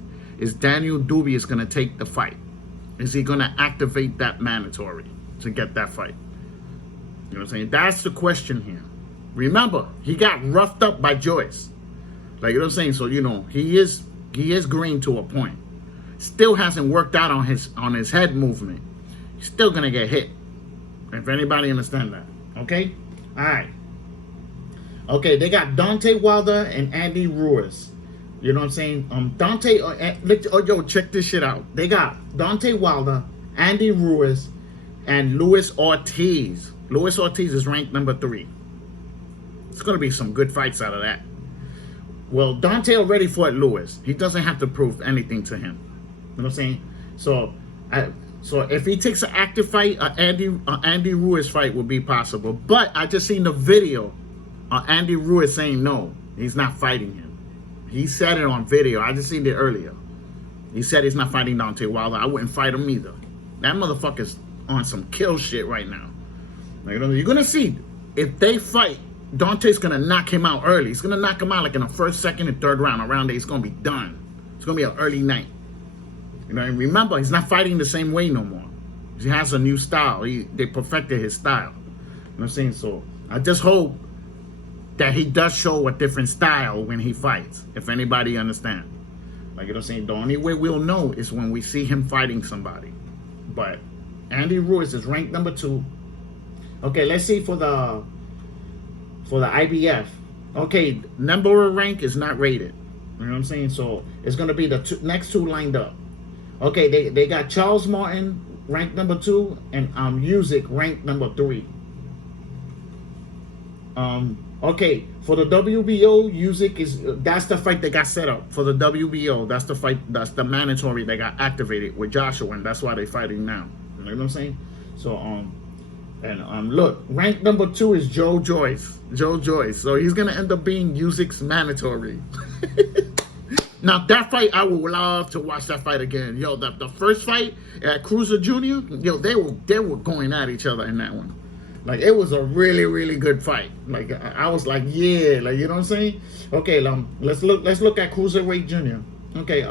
Daniel Dubious going to take the fight? Is he going to activate that mandatory to get that fight? You know what I'm saying? That's the question here. Remember, he got roughed up by Joyce. Like, you know what I'm saying? So, you know, he is green to a point. Still hasn't worked out on his head movement. He's still gonna get hit. If anybody understand that. Okay? Alright. Okay, they got Deontay Wilder and Andy Ruiz. You know what I'm saying? Yo, check this shit out. They got Deontay Wilder, Andy Ruiz, and Luis Ortiz. Luis Ortiz is ranked number 3. It's gonna be some good fights out of that. Well, Deontay already fought Luis. He doesn't have to prove anything to him. You know what I'm saying? So if he takes an active fight, Andy Ruiz fight would be possible. But I just seen the video of Andy Ruiz saying no, he's not fighting him. He said it on video. I just seen it earlier. He said he's not fighting Deontay Wilder. I wouldn't fight him either. That motherfucker's on some kill shit right now. Like, you're gonna see if they fight. Deontay's gonna knock him out early. He's gonna knock him out like in the first, second, and third round. Around there, he's gonna be done. It's gonna be an early night. You know, and remember, he's not fighting the same way no more. He has a new style. They perfected his style. You know what I'm saying? So I just hope that he does show a different style when he fights. If anybody understand, like, you know what I'm saying, the only way we'll know is when we see him fighting somebody. But Andy Ruiz is ranked number 2. Okay, let's see for the IBF. Okay, number rank is not rated. You know what I'm saying? So it's gonna be the next 2 lined up. Okay, they got Charles Martin ranked number 2 and Usyk ranked number 3. Okay, for the WBO, Usyk that's the fight that got set up for the WBO. That's the fight. That's the mandatory that got activated with Joshua, and that's why they're fighting now. You know what I'm saying? So look, ranked number 2 is Joe Joyce. So he's gonna end up being Usyk's mandatory. Now that fight, I would love to watch that fight again. Yo, the first fight at Cruiser Junior, yo, they were going at each other in that one. Like, it was a really, really good fight. Like, I was like, yeah, like, you know what I'm saying? Okay, let's look at Cruiserweight Junior. Okay,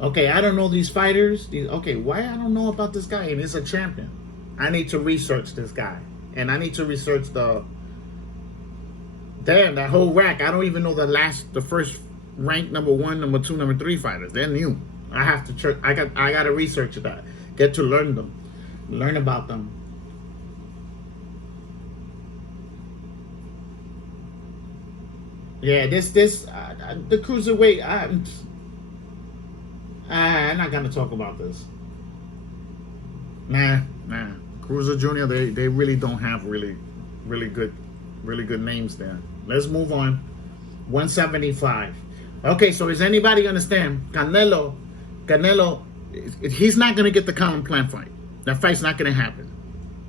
okay, I don't know these fighters. Okay, why I don't know about this guy? And he's a champion. I need to research this guy. And I need to research that whole rack. I don't even know the first ranked number 1, number 2, number 3 fighters. They're new. I have to check. I got to research that. Get to learn about them. Yeah, the cruiserweight. I'm not gonna talk about this. Nah. Cruiser Junior, they really don't have really good names there. Let's move on. 175. Okay, so does anybody understand? Canelo, he's not gonna get the Colin Plant fight. That fight's not gonna happen.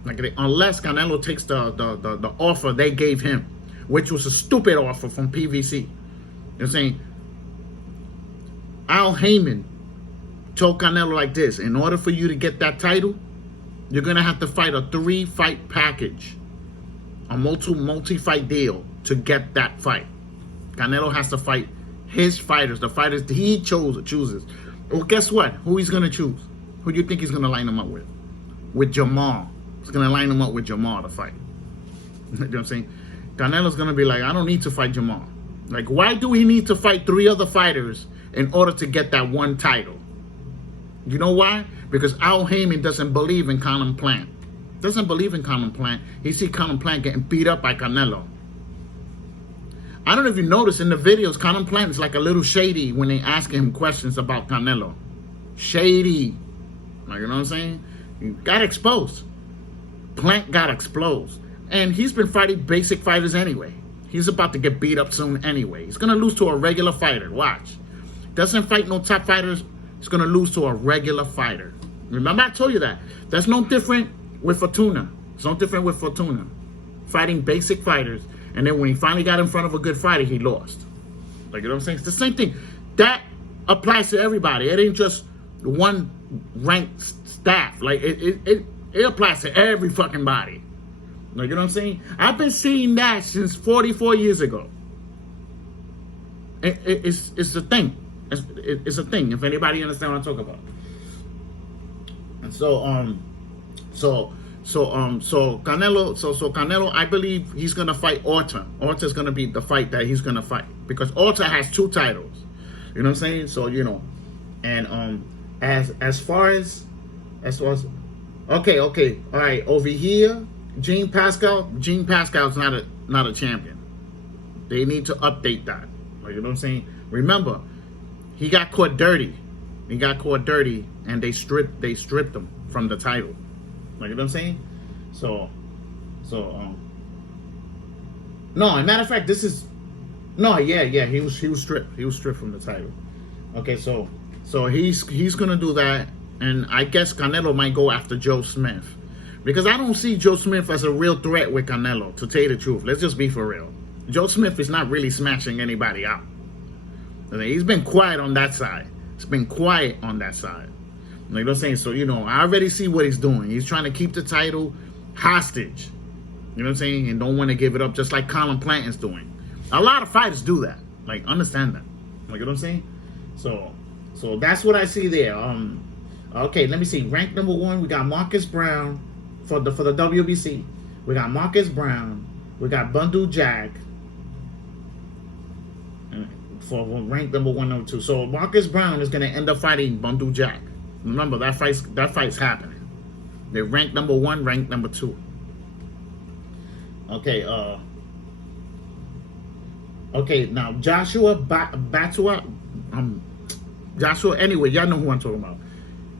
Unless Canelo takes the offer they gave him, which was a stupid offer from PVC. They're saying Al Heyman told Canelo like this: in order for you to get that title, you're going to have to fight a 3-fight package, a multi-fight deal to get that fight. Canelo has to fight his fighters, the fighters he chooses. Well, guess what? Who he's going to choose? Who do you think he's going to line him up with? With Jamal. He's going to line him up with Jamal to fight. You know what I'm saying? Canelo's going to be like, I don't need to fight Jamal. Like, why do we need to fight 3 other fighters in order to get that one title? You know why? Because Al Heyman doesn't believe in Colin Plant. Doesn't believe in Colin Plant. He see Colin Plant getting beat up by Canelo. I don't know if you notice in the videos, Colin Plant is like a little shady when they ask him questions about Canelo. Shady. Like, you know what I'm saying? He got exposed. Plant got exposed. And he's been fighting basic fighters anyway. He's about to get beat up soon anyway. He's going to lose to a regular fighter. Watch. Doesn't fight no top fighters. He's going to lose to a regular fighter. Remember I told you that. That's no different with Fortuna. It's no different with Fortuna. Fighting basic fighters. And then when he finally got in front of a good fighter, he lost. Like, you know what I'm saying? It's the same thing. That applies to everybody. It ain't just one ranked staff. Like, it applies to every fucking body. Like, you know what I'm saying? I've been seeing that since 44 years ago. It's a thing. It's a thing. If anybody understands what I'm talking about. And so Canelo, I believe he's gonna fight Orta. Orta's gonna be the fight that he's gonna fight because Orta has 2 titles. You know what I'm saying? So you know, and as far as okay, all right, over here, Gene Pascal's not a champion. They need to update that. Like, you know what I'm saying? Remember, he got caught dirty. He got caught dirty, and they stripped him from the title. Like, you know what I'm saying? So no, as a matter of fact, he was stripped. He was stripped from the title. Okay, so he's gonna do that, and I guess Canelo might go after Joe Smith. Because I don't see Joe Smith as a real threat with Canelo, to tell you the truth. Let's just be for real. Joe Smith is not really smashing anybody out. He's been quiet on that side. He's been quiet on that side. Like, you know what I'm saying? So, you know, I already see what he's doing. He's trying to keep the title hostage. You know what I'm saying? And don't want to give it up, just like Colin Plant is doing. A lot of fighters do that. Like, understand that. Like, you know what I'm saying? So that's what I see there. Okay, let me see. Rank number 1, we got Marcus Brown for the WBC. We got Marcus Brown. We got Bundu Jack for rank number 1, number 2. So Marcus Brown is gonna end up fighting Bundu Jack. Remember, that fight's happening. They're ranked number 1, ranked number 2. Okay, okay, now Joshua Batua, Joshua, anyway, y'all know who I'm talking about.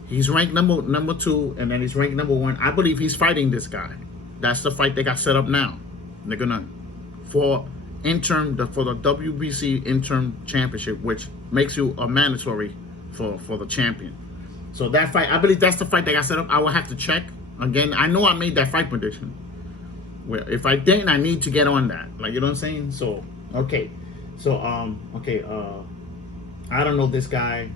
He's ranked number 2, and then he's ranked number 1. I believe he's fighting this guy. That's the fight they got set up now. They're gonna for the WBC interim championship, which makes you a mandatory for the champion. So that fight, I believe that's the fight they got set up. I will have to check again. I know I made that fight prediction. Well, if I didn't, I need to get on that. Like, you know what I'm saying? So, okay. So, I don't know this guy.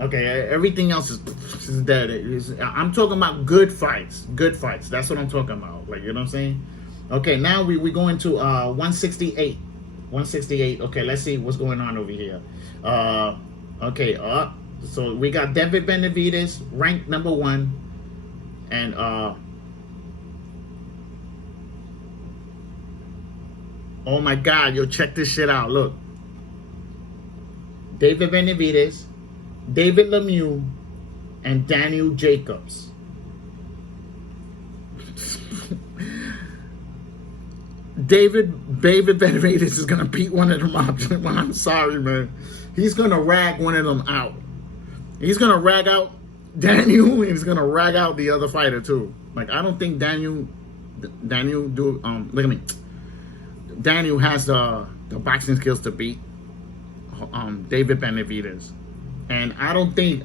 Okay, everything else is dead. I'm talking about good fights. Good fights. That's what I'm talking about. Like, you know what I'm saying? Okay, now we go into 168. 168. Okay, let's see what's going on over here. Okay, so we got David Benavidez, ranked number 1. And oh my God, yo, check this shit out. Look. David Benavidez, David Lemieux, and Daniel Jacobs. David Benavidez is gonna beat one of them out. I'm sorry, man. He's gonna rag one of them out. He's gonna rag out Daniel, and he's gonna rag out the other fighter too. Like, I don't think Daniel look at me. Daniel has the boxing skills to beat David Benavidez, and I don't think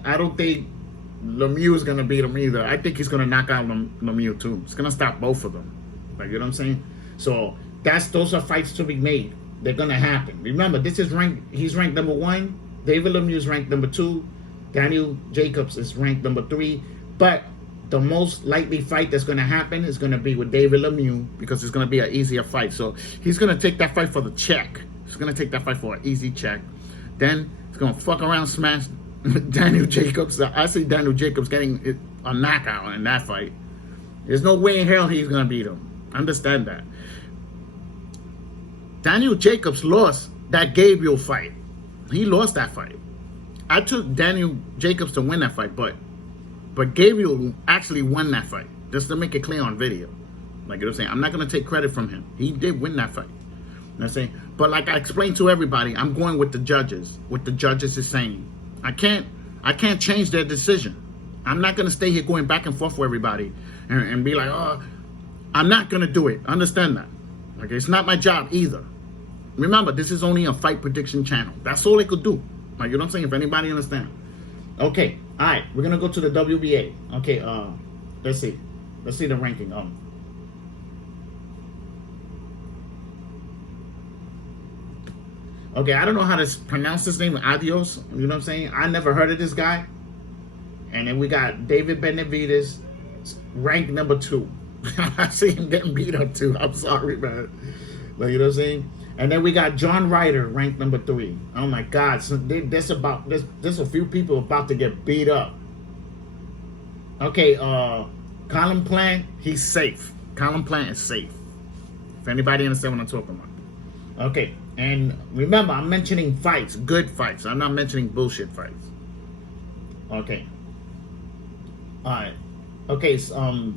Lemieux is gonna beat him either. I think he's gonna knock out Lemieux too. It's gonna stop both of them. Like, you know what I'm saying? So those are fights to be made. They're gonna happen. Remember, this is ranked. He's ranked number 1. David Lemieux is ranked number 2. Daniel Jacobs is ranked number 3. But the most likely fight that's gonna happen is gonna be with David Lemieux, because it's gonna be an easier fight. So he's gonna take that fight for the check. He's gonna take that fight for an easy check. Then he's gonna fuck around, smash Daniel Jacobs. I see Daniel Jacobs getting a knockout in that fight. There's no way in hell he's gonna beat him. Understand that. Daniel Jacobs lost that Gabriel fight. He lost that fight. I took Daniel Jacobs to win that fight, but Gabriel actually won that fight. Just to make it clear on video. Like, you know what I'm saying? I'm not gonna take credit from him. He did win that fight. You know what I'm saying? But like I explained to everybody, I'm going with the judges. What the judges is saying. I can't change their decision. I'm not gonna stay here going back and forth with everybody and be like, oh, I'm not gonna do it. Understand that. Like, it's not my job either. Remember, this is only a fight prediction channel. That's all they could do. Like, you know what I'm saying? If anybody understand. Okay, all right, we're gonna go to the WBA. Okay, let's see the ranking. Okay, I don't know how to pronounce his name. Adios. You know what I'm saying? I never heard of this guy. And then we got David Benavidez, ranked number 2. I see him getting beat up too. I'm sorry, man. Like, you know what I'm saying? And then we got John Ryder, ranked number 3. Oh my God! So there's a few people about to get beat up. Okay, Colin Plant, he's safe. Colin Plant is safe. If anybody understand what I'm talking about. Okay, and remember, I'm mentioning fights, good fights. I'm not mentioning bullshit fights. Okay. All right. Okay. So,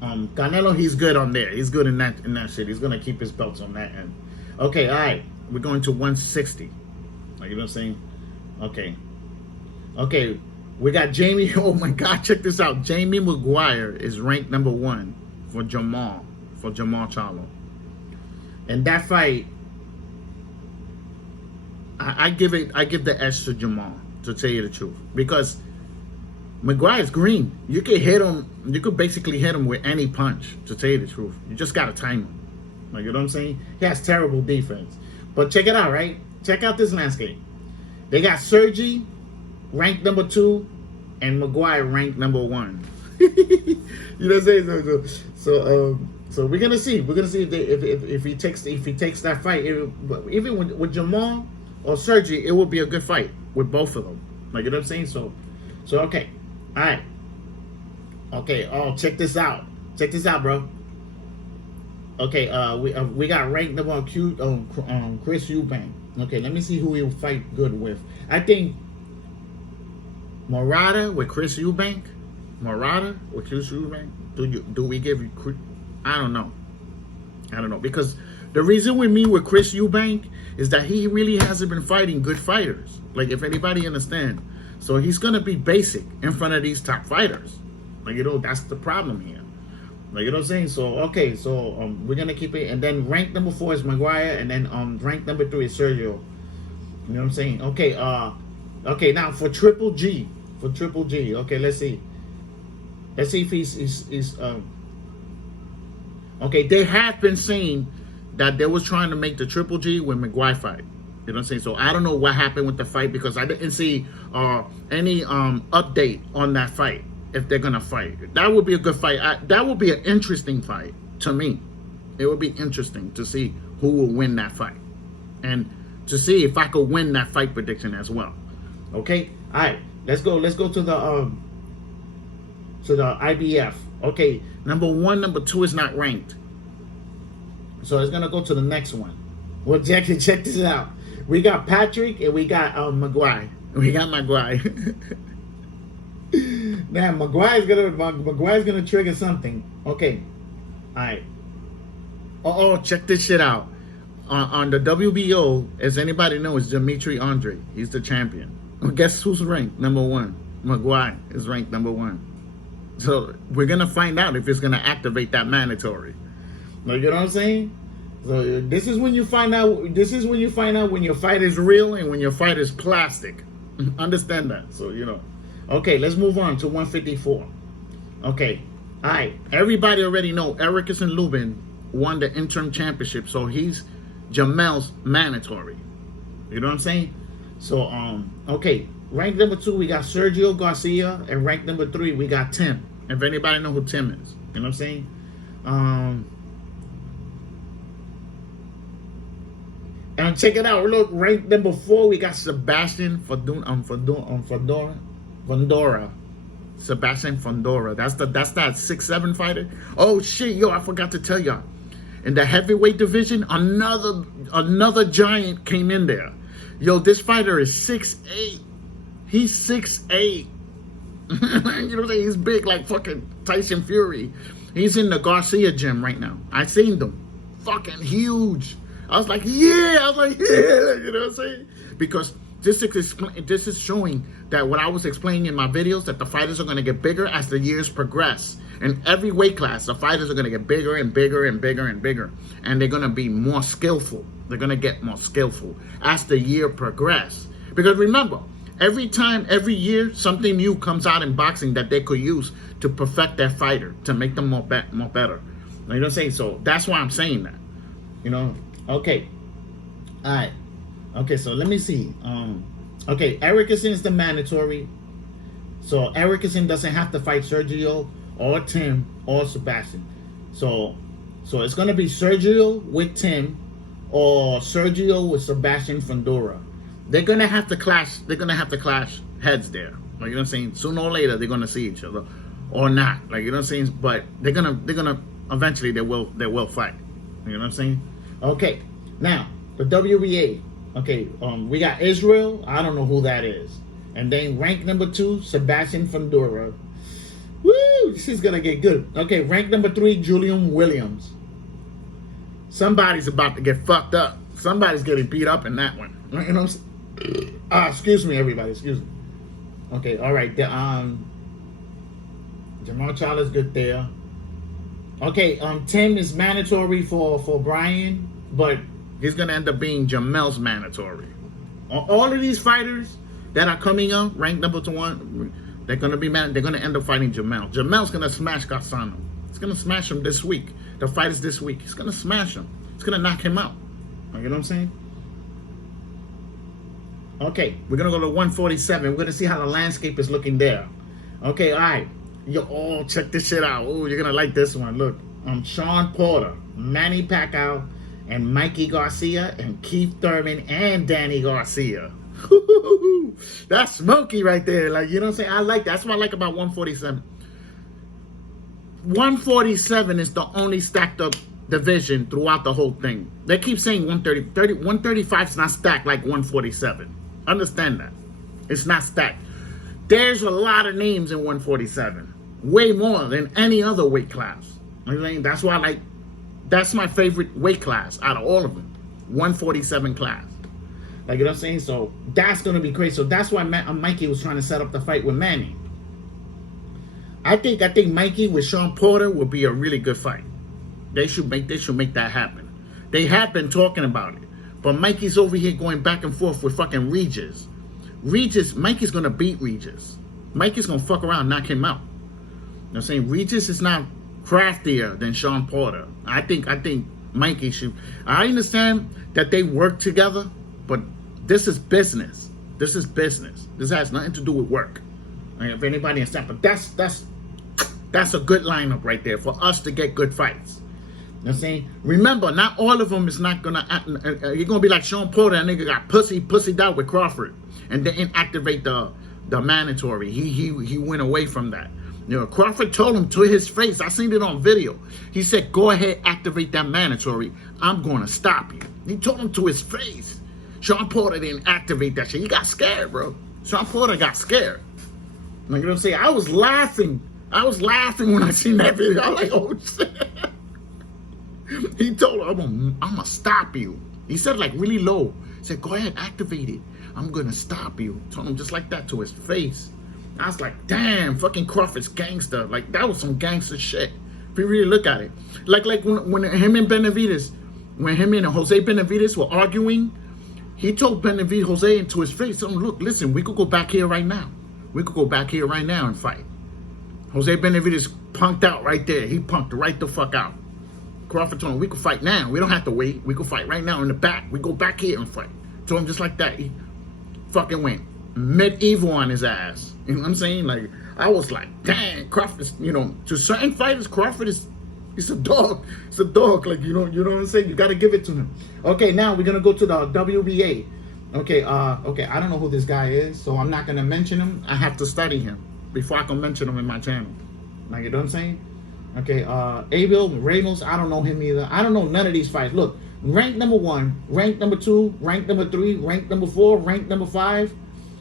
Canelo, he's good on there. He's good in that shit. He's gonna keep his belts on that end. Okay, all right. We're going to 160. Like, you know what I'm saying? Okay. Okay, we got Jamie. Oh my God, check this out. Jamie Maguire is ranked number 1 for Jamal Charlo. And that fight, I give the edge to Jamal, to tell you the truth, because Maguire's green. You could hit him. You could basically hit him with any punch, to tell you the truth. You just gotta time him. Like, you know what I'm saying? He has terrible defense. But check it out, right? Check out this landscape. They got Sergi, ranked number 2, and Maguire, ranked number 1. You know what I'm saying? So we're gonna see. We're gonna see if he takes that fight. Even with Jamal or Sergi, it will be a good fight with both of them. Like, you know what I'm saying? So okay, all right, okay. Oh, check this out. Check this out, bro. Okay, we got ranked number 1 Chris Eubank. Okay, let me see who he'll fight good with. I think Murata with Chris Eubank. Murata with Chris Eubank. Do we give you? I don't know, because the reason with me with Chris Eubank is that he really hasn't been fighting good fighters. Like, if anybody understand, so he's gonna be basic in front of these top fighters. Like, you know, that's the problem here. Like, you know what I'm saying? So okay, so we're gonna keep it, and then ranked number 4 is Maguire, and then ranked number 3 is Sergio. You know what I'm saying? Okay, okay, now for Triple G, okay, let's see if he's Okay, they have been saying that they was trying to make the Triple G with McGuire fight. You know what I'm saying? So I don't know what happened with the fight because I didn't see any update on that fight. If they're gonna fight, that would be a good fight. That would be an interesting fight to me. It would be interesting to see who will win that fight, and to see if I could win that fight prediction as well. Okay, all right. Let's go to the IBF. Okay, number 1, number 2 is not ranked, so it's gonna go to the next one. Well, check this out. We got Patrick and we got McGuire. We got McGuire. Now McGuire's gonna trigger something. Okay, all right. Oh, check this shit out. On the WBO, as anybody knows, Dimitri Andre. He's the champion. Well, guess who's ranked number 1? McGuire is ranked number 1. So we're gonna find out if it's gonna activate that mandatory. You know what I'm saying? So this is when you find out. This is when you find out when your fight is real and when your fight is plastic. Understand that? So you know. Okay, let's move on to 154. Okay, all right. Everybody already know Ericson Lubin won the interim championship, so he's Jamel's mandatory. You know what I'm saying? So okay. Rank number 2, we got Sergio Garcia, and rank number 3, we got Tim. If anybody know who Tim is, you know what I'm saying? And check it out. Look, rank number 4, we got Sebastian Fundora. Sebastian Fundora. That's that 6'7" fighter. Oh shit, yo, I forgot to tell y'all. In the heavyweight division, another giant came in there. Yo, this fighter is 6'8". He's 6'8". You know what I'm saying? He's big like fucking Tyson Fury. He's in the Garcia gym right now. I seen them. Fucking huge. I was like, yeah. You know what I'm saying? Because this is showing that what I was explaining in my videos, that the fighters are going to get bigger as the years progress. In every weight class, the fighters are going to get bigger and bigger and bigger and bigger. And they're going to be more skillful. They're going to get more skillful as the year progress. Because remember, every year, something new comes out in boxing that they could use to perfect their fighter, to make them more better. You know what I'm saying? So that's why I'm saying that. You know? Okay. All right. Okay, so let me see. Okay, Ericson is the mandatory. So Ericson doesn't have to fight Sergio or Tim or Sebastian. So it's going to be Sergio with Tim or Sergio with Sebastian Fundora. They're gonna have to clash. They're gonna have to clash heads there. Like, you know what I'm saying? Sooner or later, they're gonna see each other, or not. Like, you know what I'm saying? But they're gonna eventually they will fight. You know what I'm saying? Okay. Now the WBA. Okay. We got Israel. I don't know who that is. And then rank number 2, Sebastian Fundora. Woo! This is gonna get good. Okay. Rank number 3, Julian Williams. Somebody's about to get fucked up. Somebody's getting beat up in that one. You know what I'm saying? Excuse me, everybody. Excuse me. Okay, all right. Jamal Charles is good there. Okay, Tim is mandatory for Brian, but he's gonna end up being Jamel's mandatory. All of these fighters that are coming up, ranked number 1, they're gonna be they're gonna end up fighting Jamel. Jamel's gonna smash Garcano. He's gonna smash him this week. The fight is this week. He's gonna smash him. He's gonna knock him out. You know what I'm saying? Okay, we're gonna go to 147. We're gonna see how the landscape is looking there. Okay, all right. Yo, check this shit out. Oh, you're gonna like this one. Look, Sean Porter, Manny Pacquiao, and Mikey Garcia, and Keith Thurman, and Danny Garcia. That's smoky right there. Like, you know what I'm saying? I like that. That's what I like about 147. 147 is the only stacked up division throughout the whole thing. They keep saying 135 is not stacked like 147. Understand that. It's not stacked. There's a lot of names in 147. Way more than any other weight class. I mean, that's why that's my favorite weight class out of all of them. 147 class. Like, you know what I'm saying? So that's going to be crazy. So that's why Mikey was trying to set up the fight with Manny. I think Mikey with Sean Porter would be a really good fight. They should make that happen. They have been talking about it. But Mikey's over here going back and forth with fucking Regis. Mikey's going to beat Regis. Mikey's going to fuck around and knock him out. You know what I'm saying? Regis is not craftier than Sean Porter. I think Mikey should. I understand that they work together, but this is business. This is business. This has nothing to do with work. I mean, if anybody understands, but that's a good lineup right there for us to get good fights. You know what I'm saying? Remember, not all of them is not gonna. You're gonna be like Sean Porter. That nigga got pussied out with Crawford, and didn't activate the mandatory. He went away from that. You know, Crawford told him to his face. I seen it on video. He said, "Go ahead, activate that mandatory. I'm gonna stop you." He told him to his face. Sean Porter didn't activate that shit. He got scared, bro. Sean Porter got scared. Like, you know what I'm saying? I was laughing when I seen that video. I was like, oh shit. He told him, I'm gonna stop you. He said it like really low. He said, go ahead, activate it. I'm gonna stop you. Told him just like that to his face. I was like, damn, fucking Crawford's gangster. Like, that was some gangster shit. If you really look at it. Like when him and Benavidez, when him and Jose Benavidez were arguing, he told Benavidez, Jose, into his face, told him, look, listen, we could go back here right now. We could go back here right now and fight. Jose Benavidez punked out right there. He punked right the fuck out. Crawford told him, we could fight now. We don't have to wait. We could fight right now in the back. We go back here and fight. Told him just like that. He fucking went medieval on his ass. You know what I'm saying? Like, I was like, dang, Crawford's, you know, to certain fighters, Crawford is, he's a dog. It's a dog. Like, you know what I'm saying? You got to give it to him. Okay, now we're going to go to the WBA. Okay, I don't know who this guy is, so I'm not going to mention him. I have to study him before I can mention him in my channel. Like, you know what I'm saying? Okay, Abel Reynolds, I don't know him either. I don't know none of these fights. Look, ranked number 1, ranked number 2, ranked number 3, ranked number 4, ranked number 5.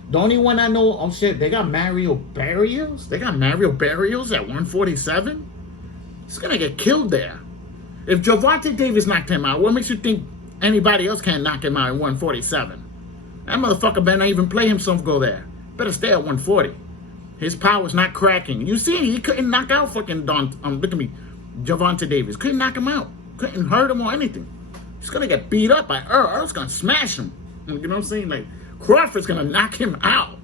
The only one I know, oh shit, they got Mario Barrios? They got Mario Barrios at 147? He's gonna get killed there. If Gervonta Davis knocked him out, what makes you think anybody else can't knock him out at 147? That motherfucker better not even play himself go there. Better stay at 140. His power's not cracking. You see, he couldn't knock out fucking look at me, Gervonta Davis. Couldn't knock him out. Couldn't hurt him or anything. He's gonna get beat up by Earl. Earl's gonna smash him. You know what I'm saying? Like, Crawford's gonna knock him out.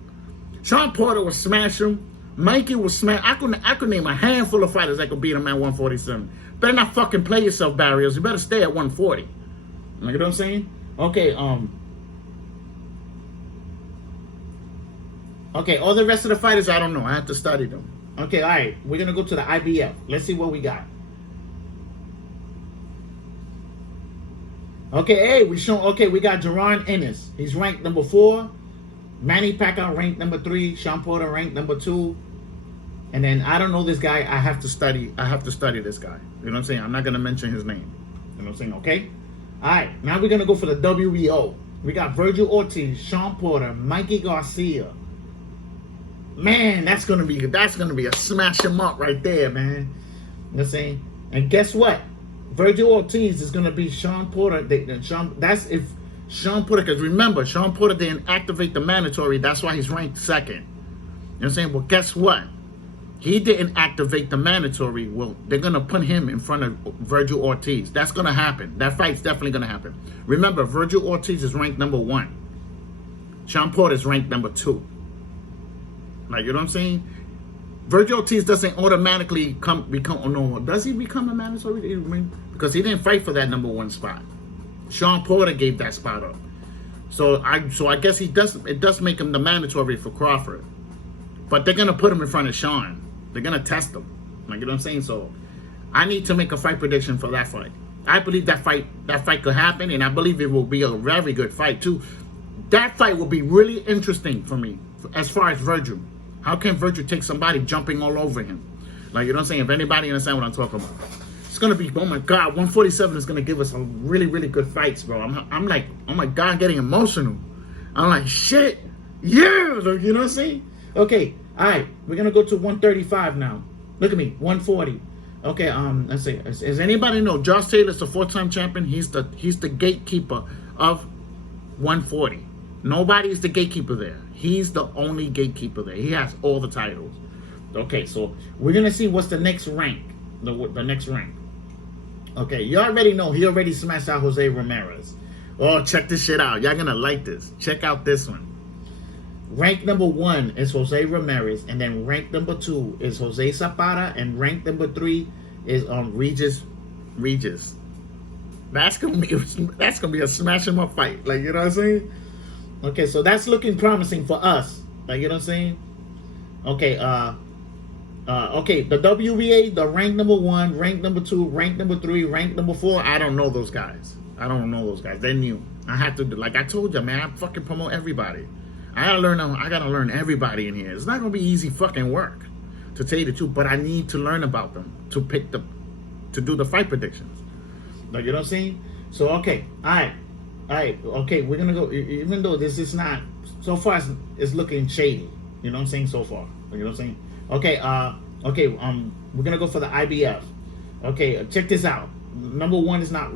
Sean Porter will smash him. Mikey will smash. I could name a handful of fighters that could beat him at 147. Better not fucking play yourself, Barrios. You better stay at 140. You know what I'm saying? Okay, okay, all the rest of the fighters, I don't know. I have to study them. Okay, all right. We're going to go to the IBF. Let's see what we got. Okay, hey, we got Jaron Ennis. He's ranked number 4. Manny Pacquiao ranked number 3. Sean Porter ranked number 2. And then I don't know this guy. I have to study this guy. You know what I'm saying? I'm not going to mention his name. You know what I'm saying? Okay? All right. Now we're going to go for the WBO. We got Virgil Ortiz, Sean Porter, Mikey Garcia. Man, that's gonna be a smash him up right there, man. You know what I'm saying? And guess what? Virgil Ortiz is gonna be Sean Porter. That's if Sean Porter, because remember, Sean Porter didn't activate the mandatory. That's why he's ranked 2nd. You know what I'm saying? Well, guess what? He didn't activate the mandatory. Well, they're gonna put him in front of Virgil Ortiz. That's gonna happen. That fight's definitely gonna happen. Remember, Virgil Ortiz is ranked number 1. Sean Porter is ranked number 2. Like, you know what I'm saying? Virgil Ortiz doesn't automatically become, oh no, does he become a mandatory? Because he didn't fight for that number 1 spot. Sean Porter gave that spot up. So I guess it does make him the mandatory for Crawford. But they're gonna put him in front of Sean. They're gonna test him. Like, you know what I'm saying? So I need to make a fight prediction for that fight. I believe that fight could happen, and I believe it will be a very good fight too. That fight will be really interesting for me as far as Virgil. How can Virgil take somebody jumping all over him? Like, you know what I'm saying? If anybody understand what I'm talking about. It's going to be, oh my God, 147 is going to give us some really, really good fights, bro. I'm like, oh my God, I'm getting emotional. I'm like, shit, yeah. Like, you know what I'm saying? Okay, all right. We're going to go to 135 now. Look at me, 140. Okay, let's see. Does anybody know Josh Taylor's the 4-time champion? He's the gatekeeper of 140. Nobody's the gatekeeper there. He's the only gatekeeper there. He has all the titles. Okay, so we're gonna see what's the next rank. The next rank. Okay, you already know he already smashed out Jose Ramirez. Oh, check this shit out. Y'all gonna like this. Check out this one. Rank number 1 is Jose Ramirez, and then rank number 2 is Jose Zapata, and rank number 3 is Regis. That's gonna be a smash 'em up fight. Like, you know what I'm saying? Okay, so that's looking promising for us. Like, you know what I'm saying? Okay, okay, the WBA, the rank number 1, rank number 2, rank number 3, rank number 4. I don't know those guys. They're new. I have to do, like I told you, man, I fucking promote everybody. I gotta learn everybody in here. It's not gonna be easy fucking work, to tell you the truth, but I need to learn about them to do the fight predictions. Like, you know what I'm saying? So, okay, all right, okay, we're gonna go, even though this is not, so far it's looking shady, you know what I'm saying, so far, you know what I'm saying? Okay, okay, we're gonna go for the IBF. Okay, check this out. Number 1 is not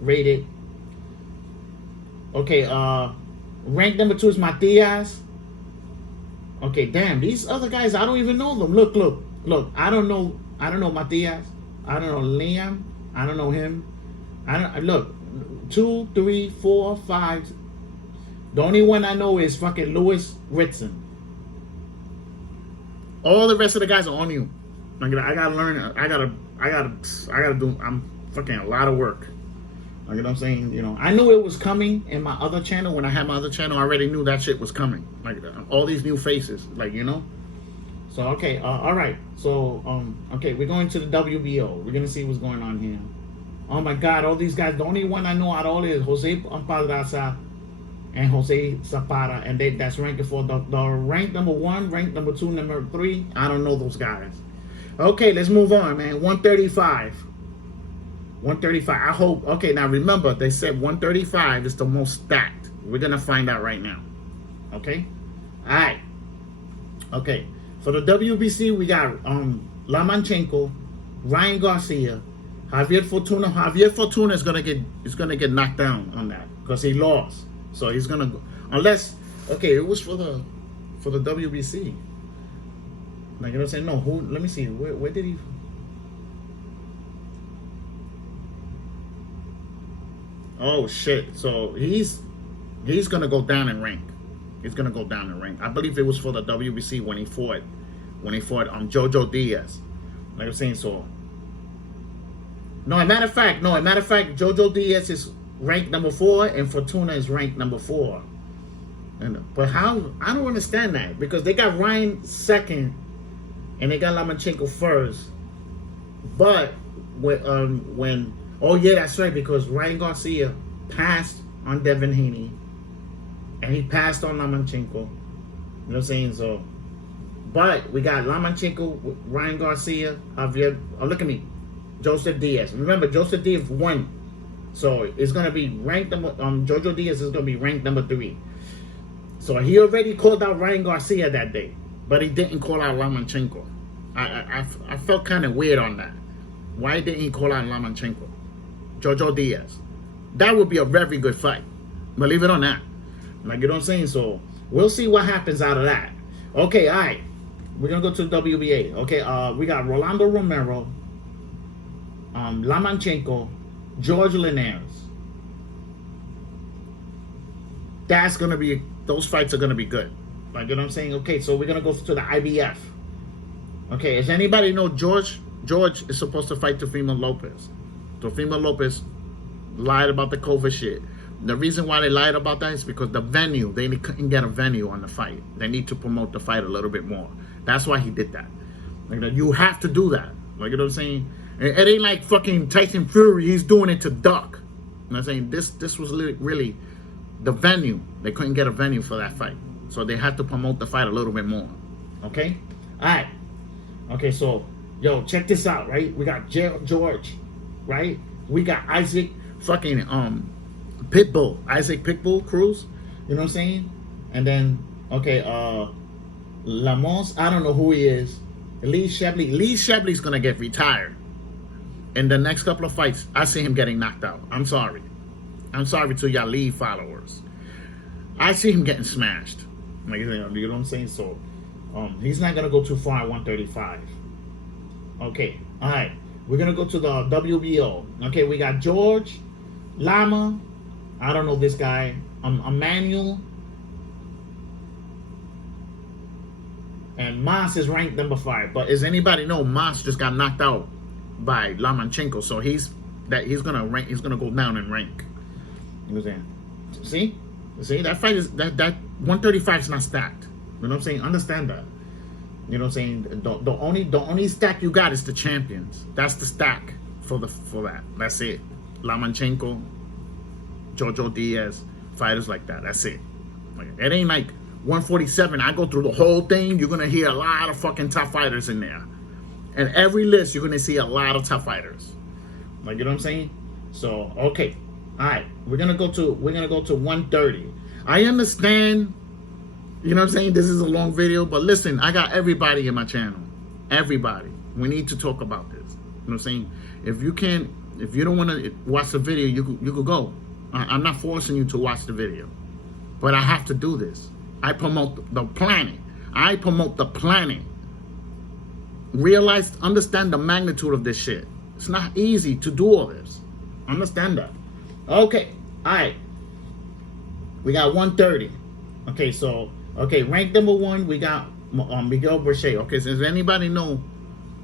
rated. Okay, rank number 2 is Matias. Okay, damn, these other guys, I don't even know them. Look, I don't know Matias. I don't know Liam. I don't know him. Look, 2, 3, 4, 5. The only one I know is fucking Lewis Ritson. All the rest of the guys are on you. I gotta learn. I gotta do. I'm fucking a lot of work. You know what I'm saying? You know, I knew it was coming in my other channel. When I had my other channel, I already knew that shit was coming. Like, all these new faces, like, you know. So, okay, all right. So, okay, we're going to the WBO. We're gonna see what's going on here. Oh my God, all these guys. The only one I know out of all is Jose Padraza and Jose Zapata, and that's ranking for the rank number 1, rank number 2, number 3. I don't know those guys. Okay, let's move on, man. 135. 135. I hope. Okay, now remember, they said 135 is the most stacked. We're gonna find out right now. Okay. All right. Okay. For the WBC, we got Lomachenko, Ryan Garcia, Javier Fortuna. Javier Fortuna is gonna get knocked down on that because he lost. So he's gonna go, unless, okay, it was for the WBC. Like, you know what I'm saying? No, who? Let me see. Where did he? Oh shit! So he's gonna go down in rank. He's gonna go down in rank. I believe it was for the WBC when he fought Jojo Diaz. Like I'm saying, so. No, as a matter of fact, Jojo Diaz is ranked number 4 and Fortuna is ranked number 4. But how? I don't understand that, because they got Ryan second and they got Lomachenko first. But when oh yeah, that's right, because Ryan Garcia passed on Devin Haney and he passed on Lomachenko. You know what I'm saying? So, but we got Lomachenko, Ryan Garcia, Javier. Oh, look at me, Joseph Diaz. Remember, Joseph Diaz won, so it's gonna be ranked number. Jojo Diaz is gonna be ranked number 3. So he already called out Ryan Garcia that day, but he didn't call out Lomachenko. I felt kind of weird on that. Why didn't he call out Lomachenko? Jojo Diaz. That would be a very good fight. Believe it or not. Like, you know what I'm saying? So we'll see what happens out of that. Okay, all right. We're gonna go to the WBA. Okay, we got Rolando Romero, Lomachenko, George Linares. That's gonna be, those fights are gonna be good. Like, you know what I'm saying? Okay, so we're gonna go to the IBF. Okay, does anybody know George is supposed to fight Teofimo Lopez? Teofimo Lopez lied about the COVID shit. The reason why they lied about that is because the venue, they couldn't get a venue on the fight. They need to promote the fight a little bit more. That's why he did that. Like, you have to do that. Like, you know what I'm saying? It ain't like fucking Tyson Fury. He's doing it to duck. You know what I'm saying? This was really the venue. They couldn't get a venue for that fight. So they had to promote the fight a little bit more. Okay? All right. Okay, so, yo, check this out, right? We got George, right? We got Isaac fucking Pitbull, Isaac Pitbull Cruz. You know what I'm saying? And then, okay, Lamos, I don't know who he is. Lee Shebley's gonna get retired. In the next couple of fights, I see him getting knocked out. I'm sorry to y'all Lee followers. I see him getting smashed. Like, you know what I'm saying? So, he's not gonna go too far at 135. Okay, all right. We're gonna go to the WBO. Okay, we got George Lama. I don't know this guy. Emmanuel. And Mas is ranked number 5. But does anybody know Mas just got knocked out by Lomachenko. So he's gonna go down in rank. You know what I'm saying? See, that fight is that 135 is not stacked. You know what I'm saying? Understand that. You know what I'm saying? The only stack you got is the champions. That's the stack for that. That's it. Lomachenko, Jojo Diaz, fighters like that. That's it. Like, it ain't like 147. I go through the whole thing. You're gonna hear a lot of fucking top fighters in there. And every list, you're gonna see a lot of top fighters. Like, you know what I'm saying? So, okay. All right. We're gonna go to 130. I understand, you know what I'm saying? This is a long video, but listen, I got everybody in my channel. Everybody. We need to talk about this. You know what I'm saying? If you don't want to watch the video, you could go. I'm not forcing you to watch the video. But I have to do this. I promote the planning. I promote the planning. Realize, understand the magnitude of this shit. It's not easy to do all this. Understand that. Okay. All right. We got 130. Okay, so, rank number 1, we got Miguel Berche. Okay, so does anybody know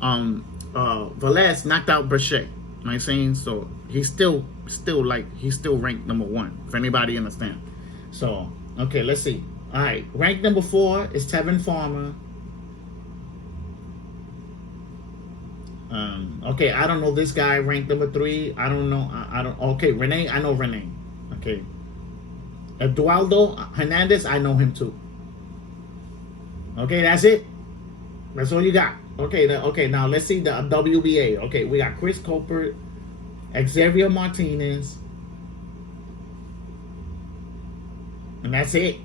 Velez knocked out Berche? You know what I'm saying? So he's still ranked number 1, if anybody understand. So, okay, let's see. All right, rank number 4 is Tevin Farmer. Okay, I don't know this guy. Ranked number 3. I don't know. I don't. Okay, Renee. I know Renee. Okay. Eduardo Hernandez. I know him too. Okay, that's it. That's all you got. Okay. Okay. Now let's see the WBA. Okay, we got Chris Colbert, Xavier Martinez, and that's it.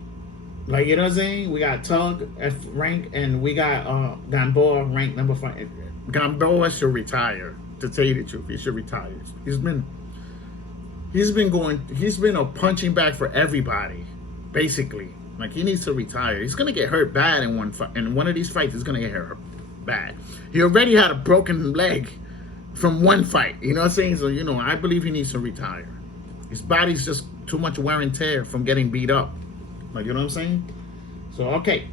Like, you know what I'm saying? We got Tug F rank, and we got Gamboa rank number 5. Gamboa should retire. To tell you the truth, he should retire. He's been a punching bag for everybody, basically. Like, he needs to retire. He's gonna get hurt bad in one fight. In one of these fights, he's gonna get hurt bad. He already had a broken leg from one fight. You know what I'm saying? So, you know, I believe he needs to retire. His body's just too much wear and tear from getting beat up. Like, you know what I'm saying? So, okay.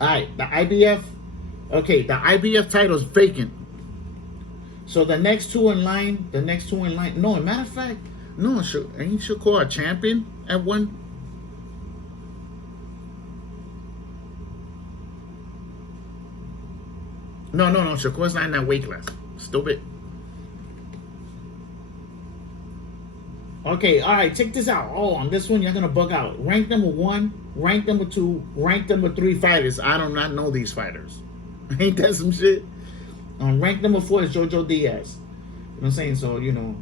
All right, the IBF. Okay, the IBF title is vacant. So the next two in line, no, as a matter of fact, no, ain't Shakur a champion at one? No, Shakur's not in that weight class. Stupid. Okay, all right, check this out. Oh, on this one, you're gonna bug out. Rank number 1, rank number 2, rank number 3 fighters. I do not know these fighters. Ain't that some shit? Rank number 4 is Jojo Diaz. You know what I'm saying? So, you know,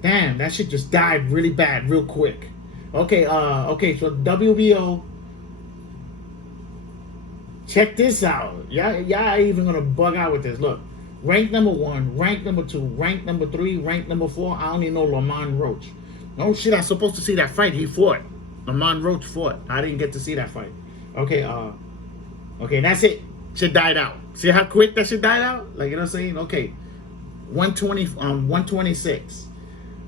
damn, that shit just died really bad, real quick. Okay, so WBO. Check this out. Y'all even gonna bug out with this. Look, rank number 1, rank number 2, rank number 3, rank number 4. I only know Lamont Roach. Oh shit, I'm supposed to see that fight. He fought. Lamont Roach fought. I didn't get to see that fight. Okay, okay, that's it. Shit died out. See how quick that shit died out? Like, you know what I'm saying? Okay. 126.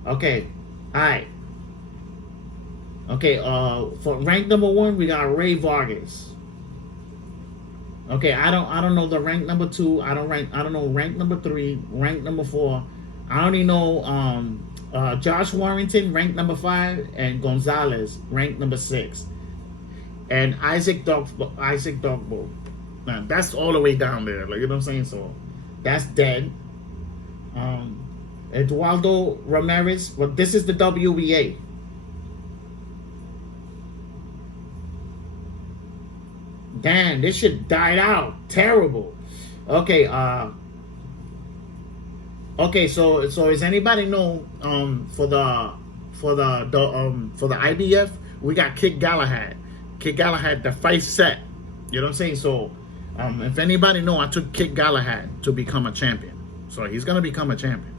Okay. Alright. Okay, for rank number 1, we got Ray Vargas. Okay, I don't know the rank number 2. I don't know rank number 3, rank number 4. I only know Josh Warrington, rank number 5, and Gonzalez, rank number 6. And Isaac Dogbo. Now, that's all the way down there, like, you know what I'm saying? So that's dead. Eduardo Ramirez, well, this is the WBA. Damn, this shit died out. Terrible. Okay, okay, so does anybody know for the IBF, we got Kid Galahad. Kid Galahad, the fight set. You know what I'm saying? So if anybody know, I took Kid Galahad to become a champion. So he's gonna become a champion.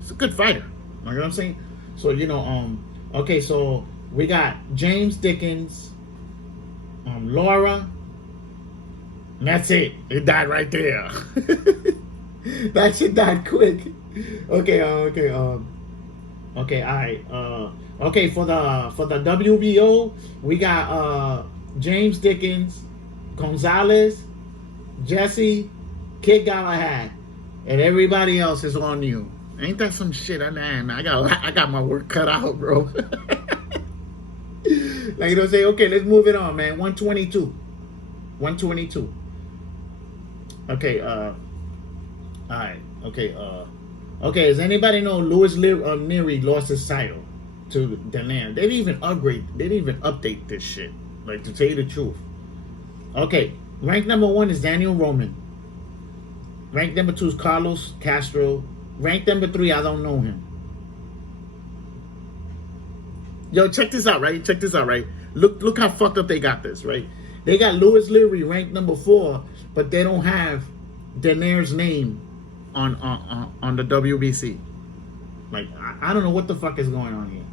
He's a good fighter. You know what I'm saying? So, you know, okay, so we got James Dickens, Laura, and that's it. It died right there. That shit died quick. Okay, okay, all right. Okay, for the WBO, we got James Dickens, Gonzalez, Jesse, Kid Galahad. and everybody else is on you. Ain't that some shit? I got my work cut out, bro. Like, you know, say, okay, let's move it on, man. 122. 122. Okay, all right. Okay, does anybody know Louis Neary lost his title to Daenerys? They didn't even update this shit. Like, to tell you the truth. Okay, rank number 1 is Daniel Roman. Rank number 2 is Carlos Castro. Rank number 3, I don't know him. Yo, check this out, right? Check this out, right? Look how fucked up they got this, right? They got Louis Leary ranked number 4, but they don't have Daenerys' name on the WBC. Like, I don't know what the fuck is going on here.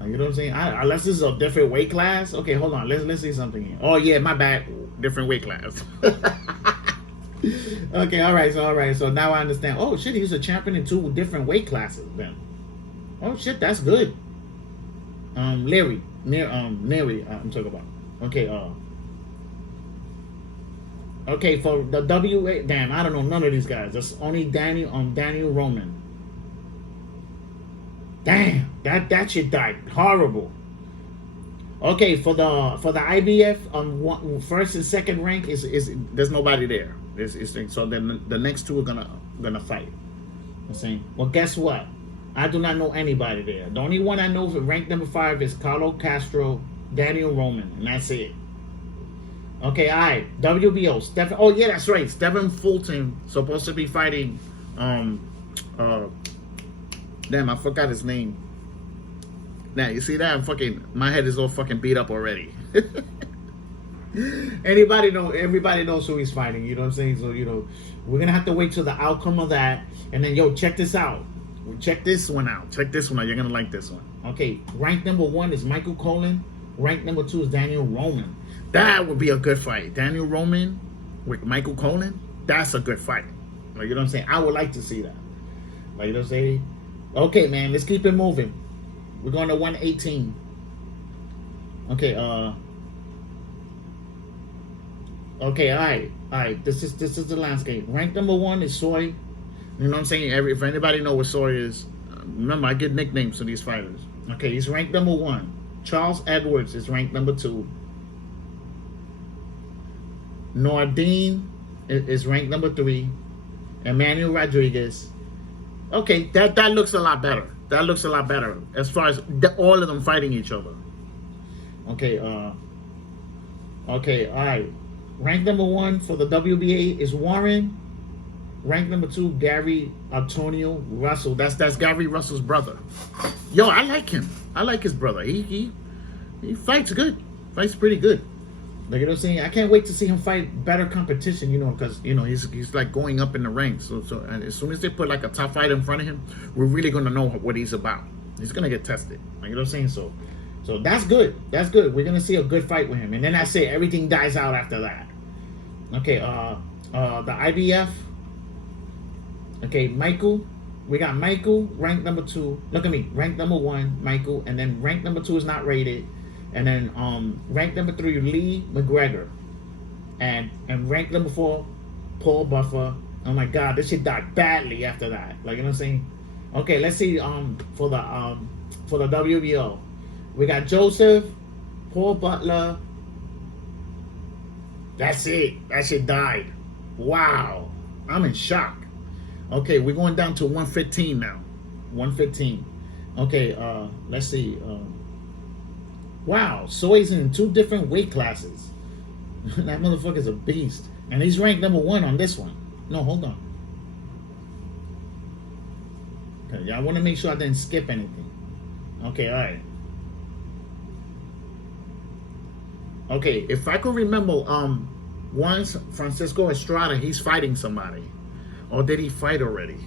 Like, you know what I'm saying? Unless this is a different weight class. Okay, hold on. Let's see something here. Oh yeah, my bad. Different weight class. Okay, all right. So now I understand. Oh shit, he's a champion in 2 different weight classes then. Oh shit, that's good. Neary, I'm talking about. Okay, okay, for the WA, damn, I don't know none of these guys. That's only Daniel Roman. Damn, that shit died horrible. Okay, for the IBF, first and second rank is there's nobody there. So then the next 2 are gonna fight. I'm saying, well, guess what? I do not know anybody there. The only one I know for rank number 5 is Carlos Castro, Daniel Roman, and that's it. Okay, all right. WBO. Oh yeah, that's right. Stephen Fulton supposed to be fighting. Damn, I forgot his name. Now you see that? My head is all fucking beat up already. Everybody knows who he's fighting. You know what I'm saying? So, you know, we're gonna have to wait till the outcome of that, and then check this out. Check this one out. Check this one out. You're gonna like this one. Okay, rank number 1 is Michael Colin. Rank number 2 is Daniel Roman. That would be a good fight. Daniel Roman with Michael Colin. That's a good fight. Like, you know what I'm saying? I would like to see that. Like, you know what I'm saying? Okay, man. Let's keep it moving. We're going to 118. Okay. Okay. All right. This is the landscape. Rank number 1 is Soy. You know what I'm saying? If anybody know what Soy is, remember, I get nicknames for these fighters. Okay, he's ranked number 1. Charles Edwards is ranked number 2. Nordine is ranked number 3. Emmanuel Rodriguez. Okay, that looks a lot better. That looks a lot better as far as all of them fighting each other. Okay, okay, all right. Rank number 1 for the WBA is Warren. Rank number 2, Gary Antonio Russell. That's Gary Russell's brother. Yo, I like him. I like his brother. He fights good. Fights pretty good. Like, you know what I'm saying? I can't wait to see him fight better competition, you know, because, you know, he's like going up in the ranks. So and as soon as they put like a top fighter in front of him, we're really going to know what he's about. He's going to get tested. Like, you know what I'm saying? So that's good. That's good. We're going to see a good fight with him. And then that's it. Everything dies out after that. Okay, the IBF. Okay, Michael. We got Michael, ranked number 2. Look at me. Ranked number 1, Michael. And then ranked number 2 is not rated. And then ranked number 3, Lee McGregor. And ranked number 4, Paul Buffer. Oh my God, this shit died badly after that. Like, you know what I'm saying? Okay, let's see for the WBO. We got Joseph, Paul Butler. That's it. That shit died. Wow. I'm in shock. Okay, we're going down to 115 now. 115. Okay, let's see. Wow, Soy's in 2 different weight classes. That motherfucker's a beast. And he's ranked number 1 on this one. No, hold on. Okay, I want to make sure I didn't skip anything. Okay, all right. Okay, if I could remember, once Francisco Estrada, he's fighting somebody. Or did he fight already?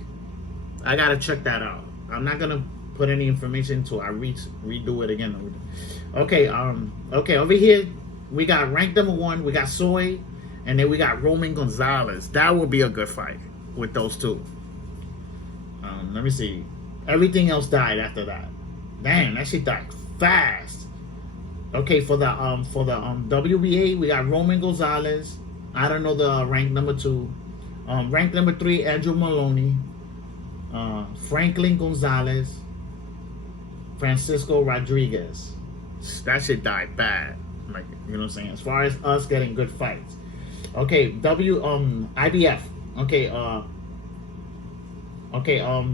I gotta check that out. I'm not gonna put any information until I redo it again. Okay, okay, over here we got ranked number 1, we got Soy, and then we got Roman Gonzalez. That would be a good fight with those 2. Let me see. Everything else died after that. Damn, that shit died fast. Okay, for the WBA, we got Roman Gonzalez. I don't know the rank number 2. Ranked number 3, Andrew Maloney. Franklin Gonzalez. Francisco Rodriguez. That shit died bad. Like, you know what I'm saying? As far as us getting good fights. Okay, IBF. Okay,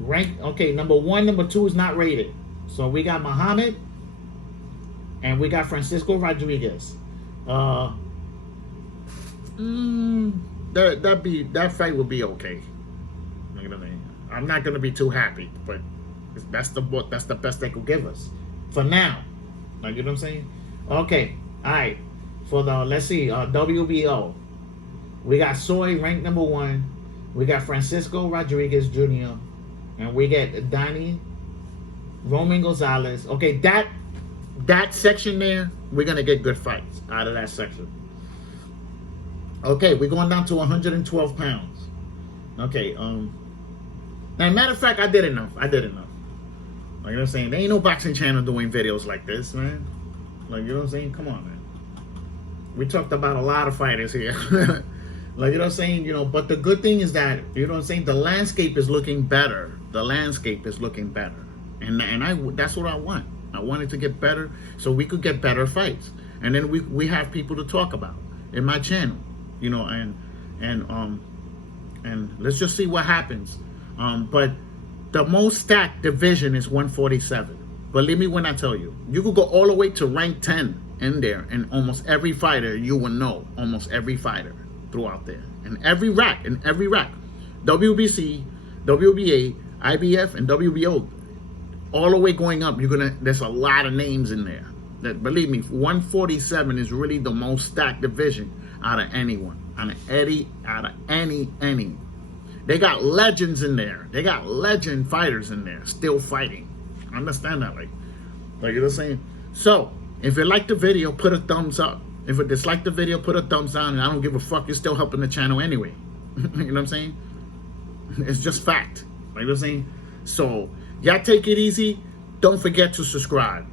rank. Okay, number 1, number 2 is not rated. So we got Muhammad, and we got Francisco Rodriguez. That fight will be okay. You know what I mean? I'm not gonna be too happy, but that's the best they could give us for now. Like, you know what I'm saying? Okay, all right. For the, let's see, WBO, we got Soy ranked number 1. We got Francisco Rodriguez Jr. and we get Danny Roman Gonzalez. Okay, that section there, we're gonna get good fights out of that section. Okay, we're going down to 112 pounds. Okay, now, matter of fact, I did enough. Like, you know what I'm saying? There ain't no boxing channel doing videos like this, man. Like, you know what I'm saying? Come on, man. We talked about a lot of fighters here. Like, you know what I'm saying? You know, but the good thing is that, you know what I'm saying, the landscape is looking better. The landscape is looking better. And that's what I want. I want it to get better so we could get better fights. And then we have people to talk about in my channel. You know, and let's just see what happens. But the most stacked division is 147. Believe me when I tell you, you could go all the way to rank 10 in there, and almost every fighter you will know, almost every fighter throughout there, and every rack, WBC, WBA, IBF, and WBO, all the way going up. There's a lot of names in there. That, believe me, 147 is really the most stacked division out of anyone, out of any. They got legends in there. They got legend fighters in there still fighting. Understand that? Like you know what I'm saying? So, if you like the video, put a thumbs up. If you dislike the video, put a thumbs down, and I don't give a fuck. You're still helping the channel anyway. You know what I'm saying? It's just fact. Like you know what I'm saying? So, y'all take it easy. Don't forget to subscribe.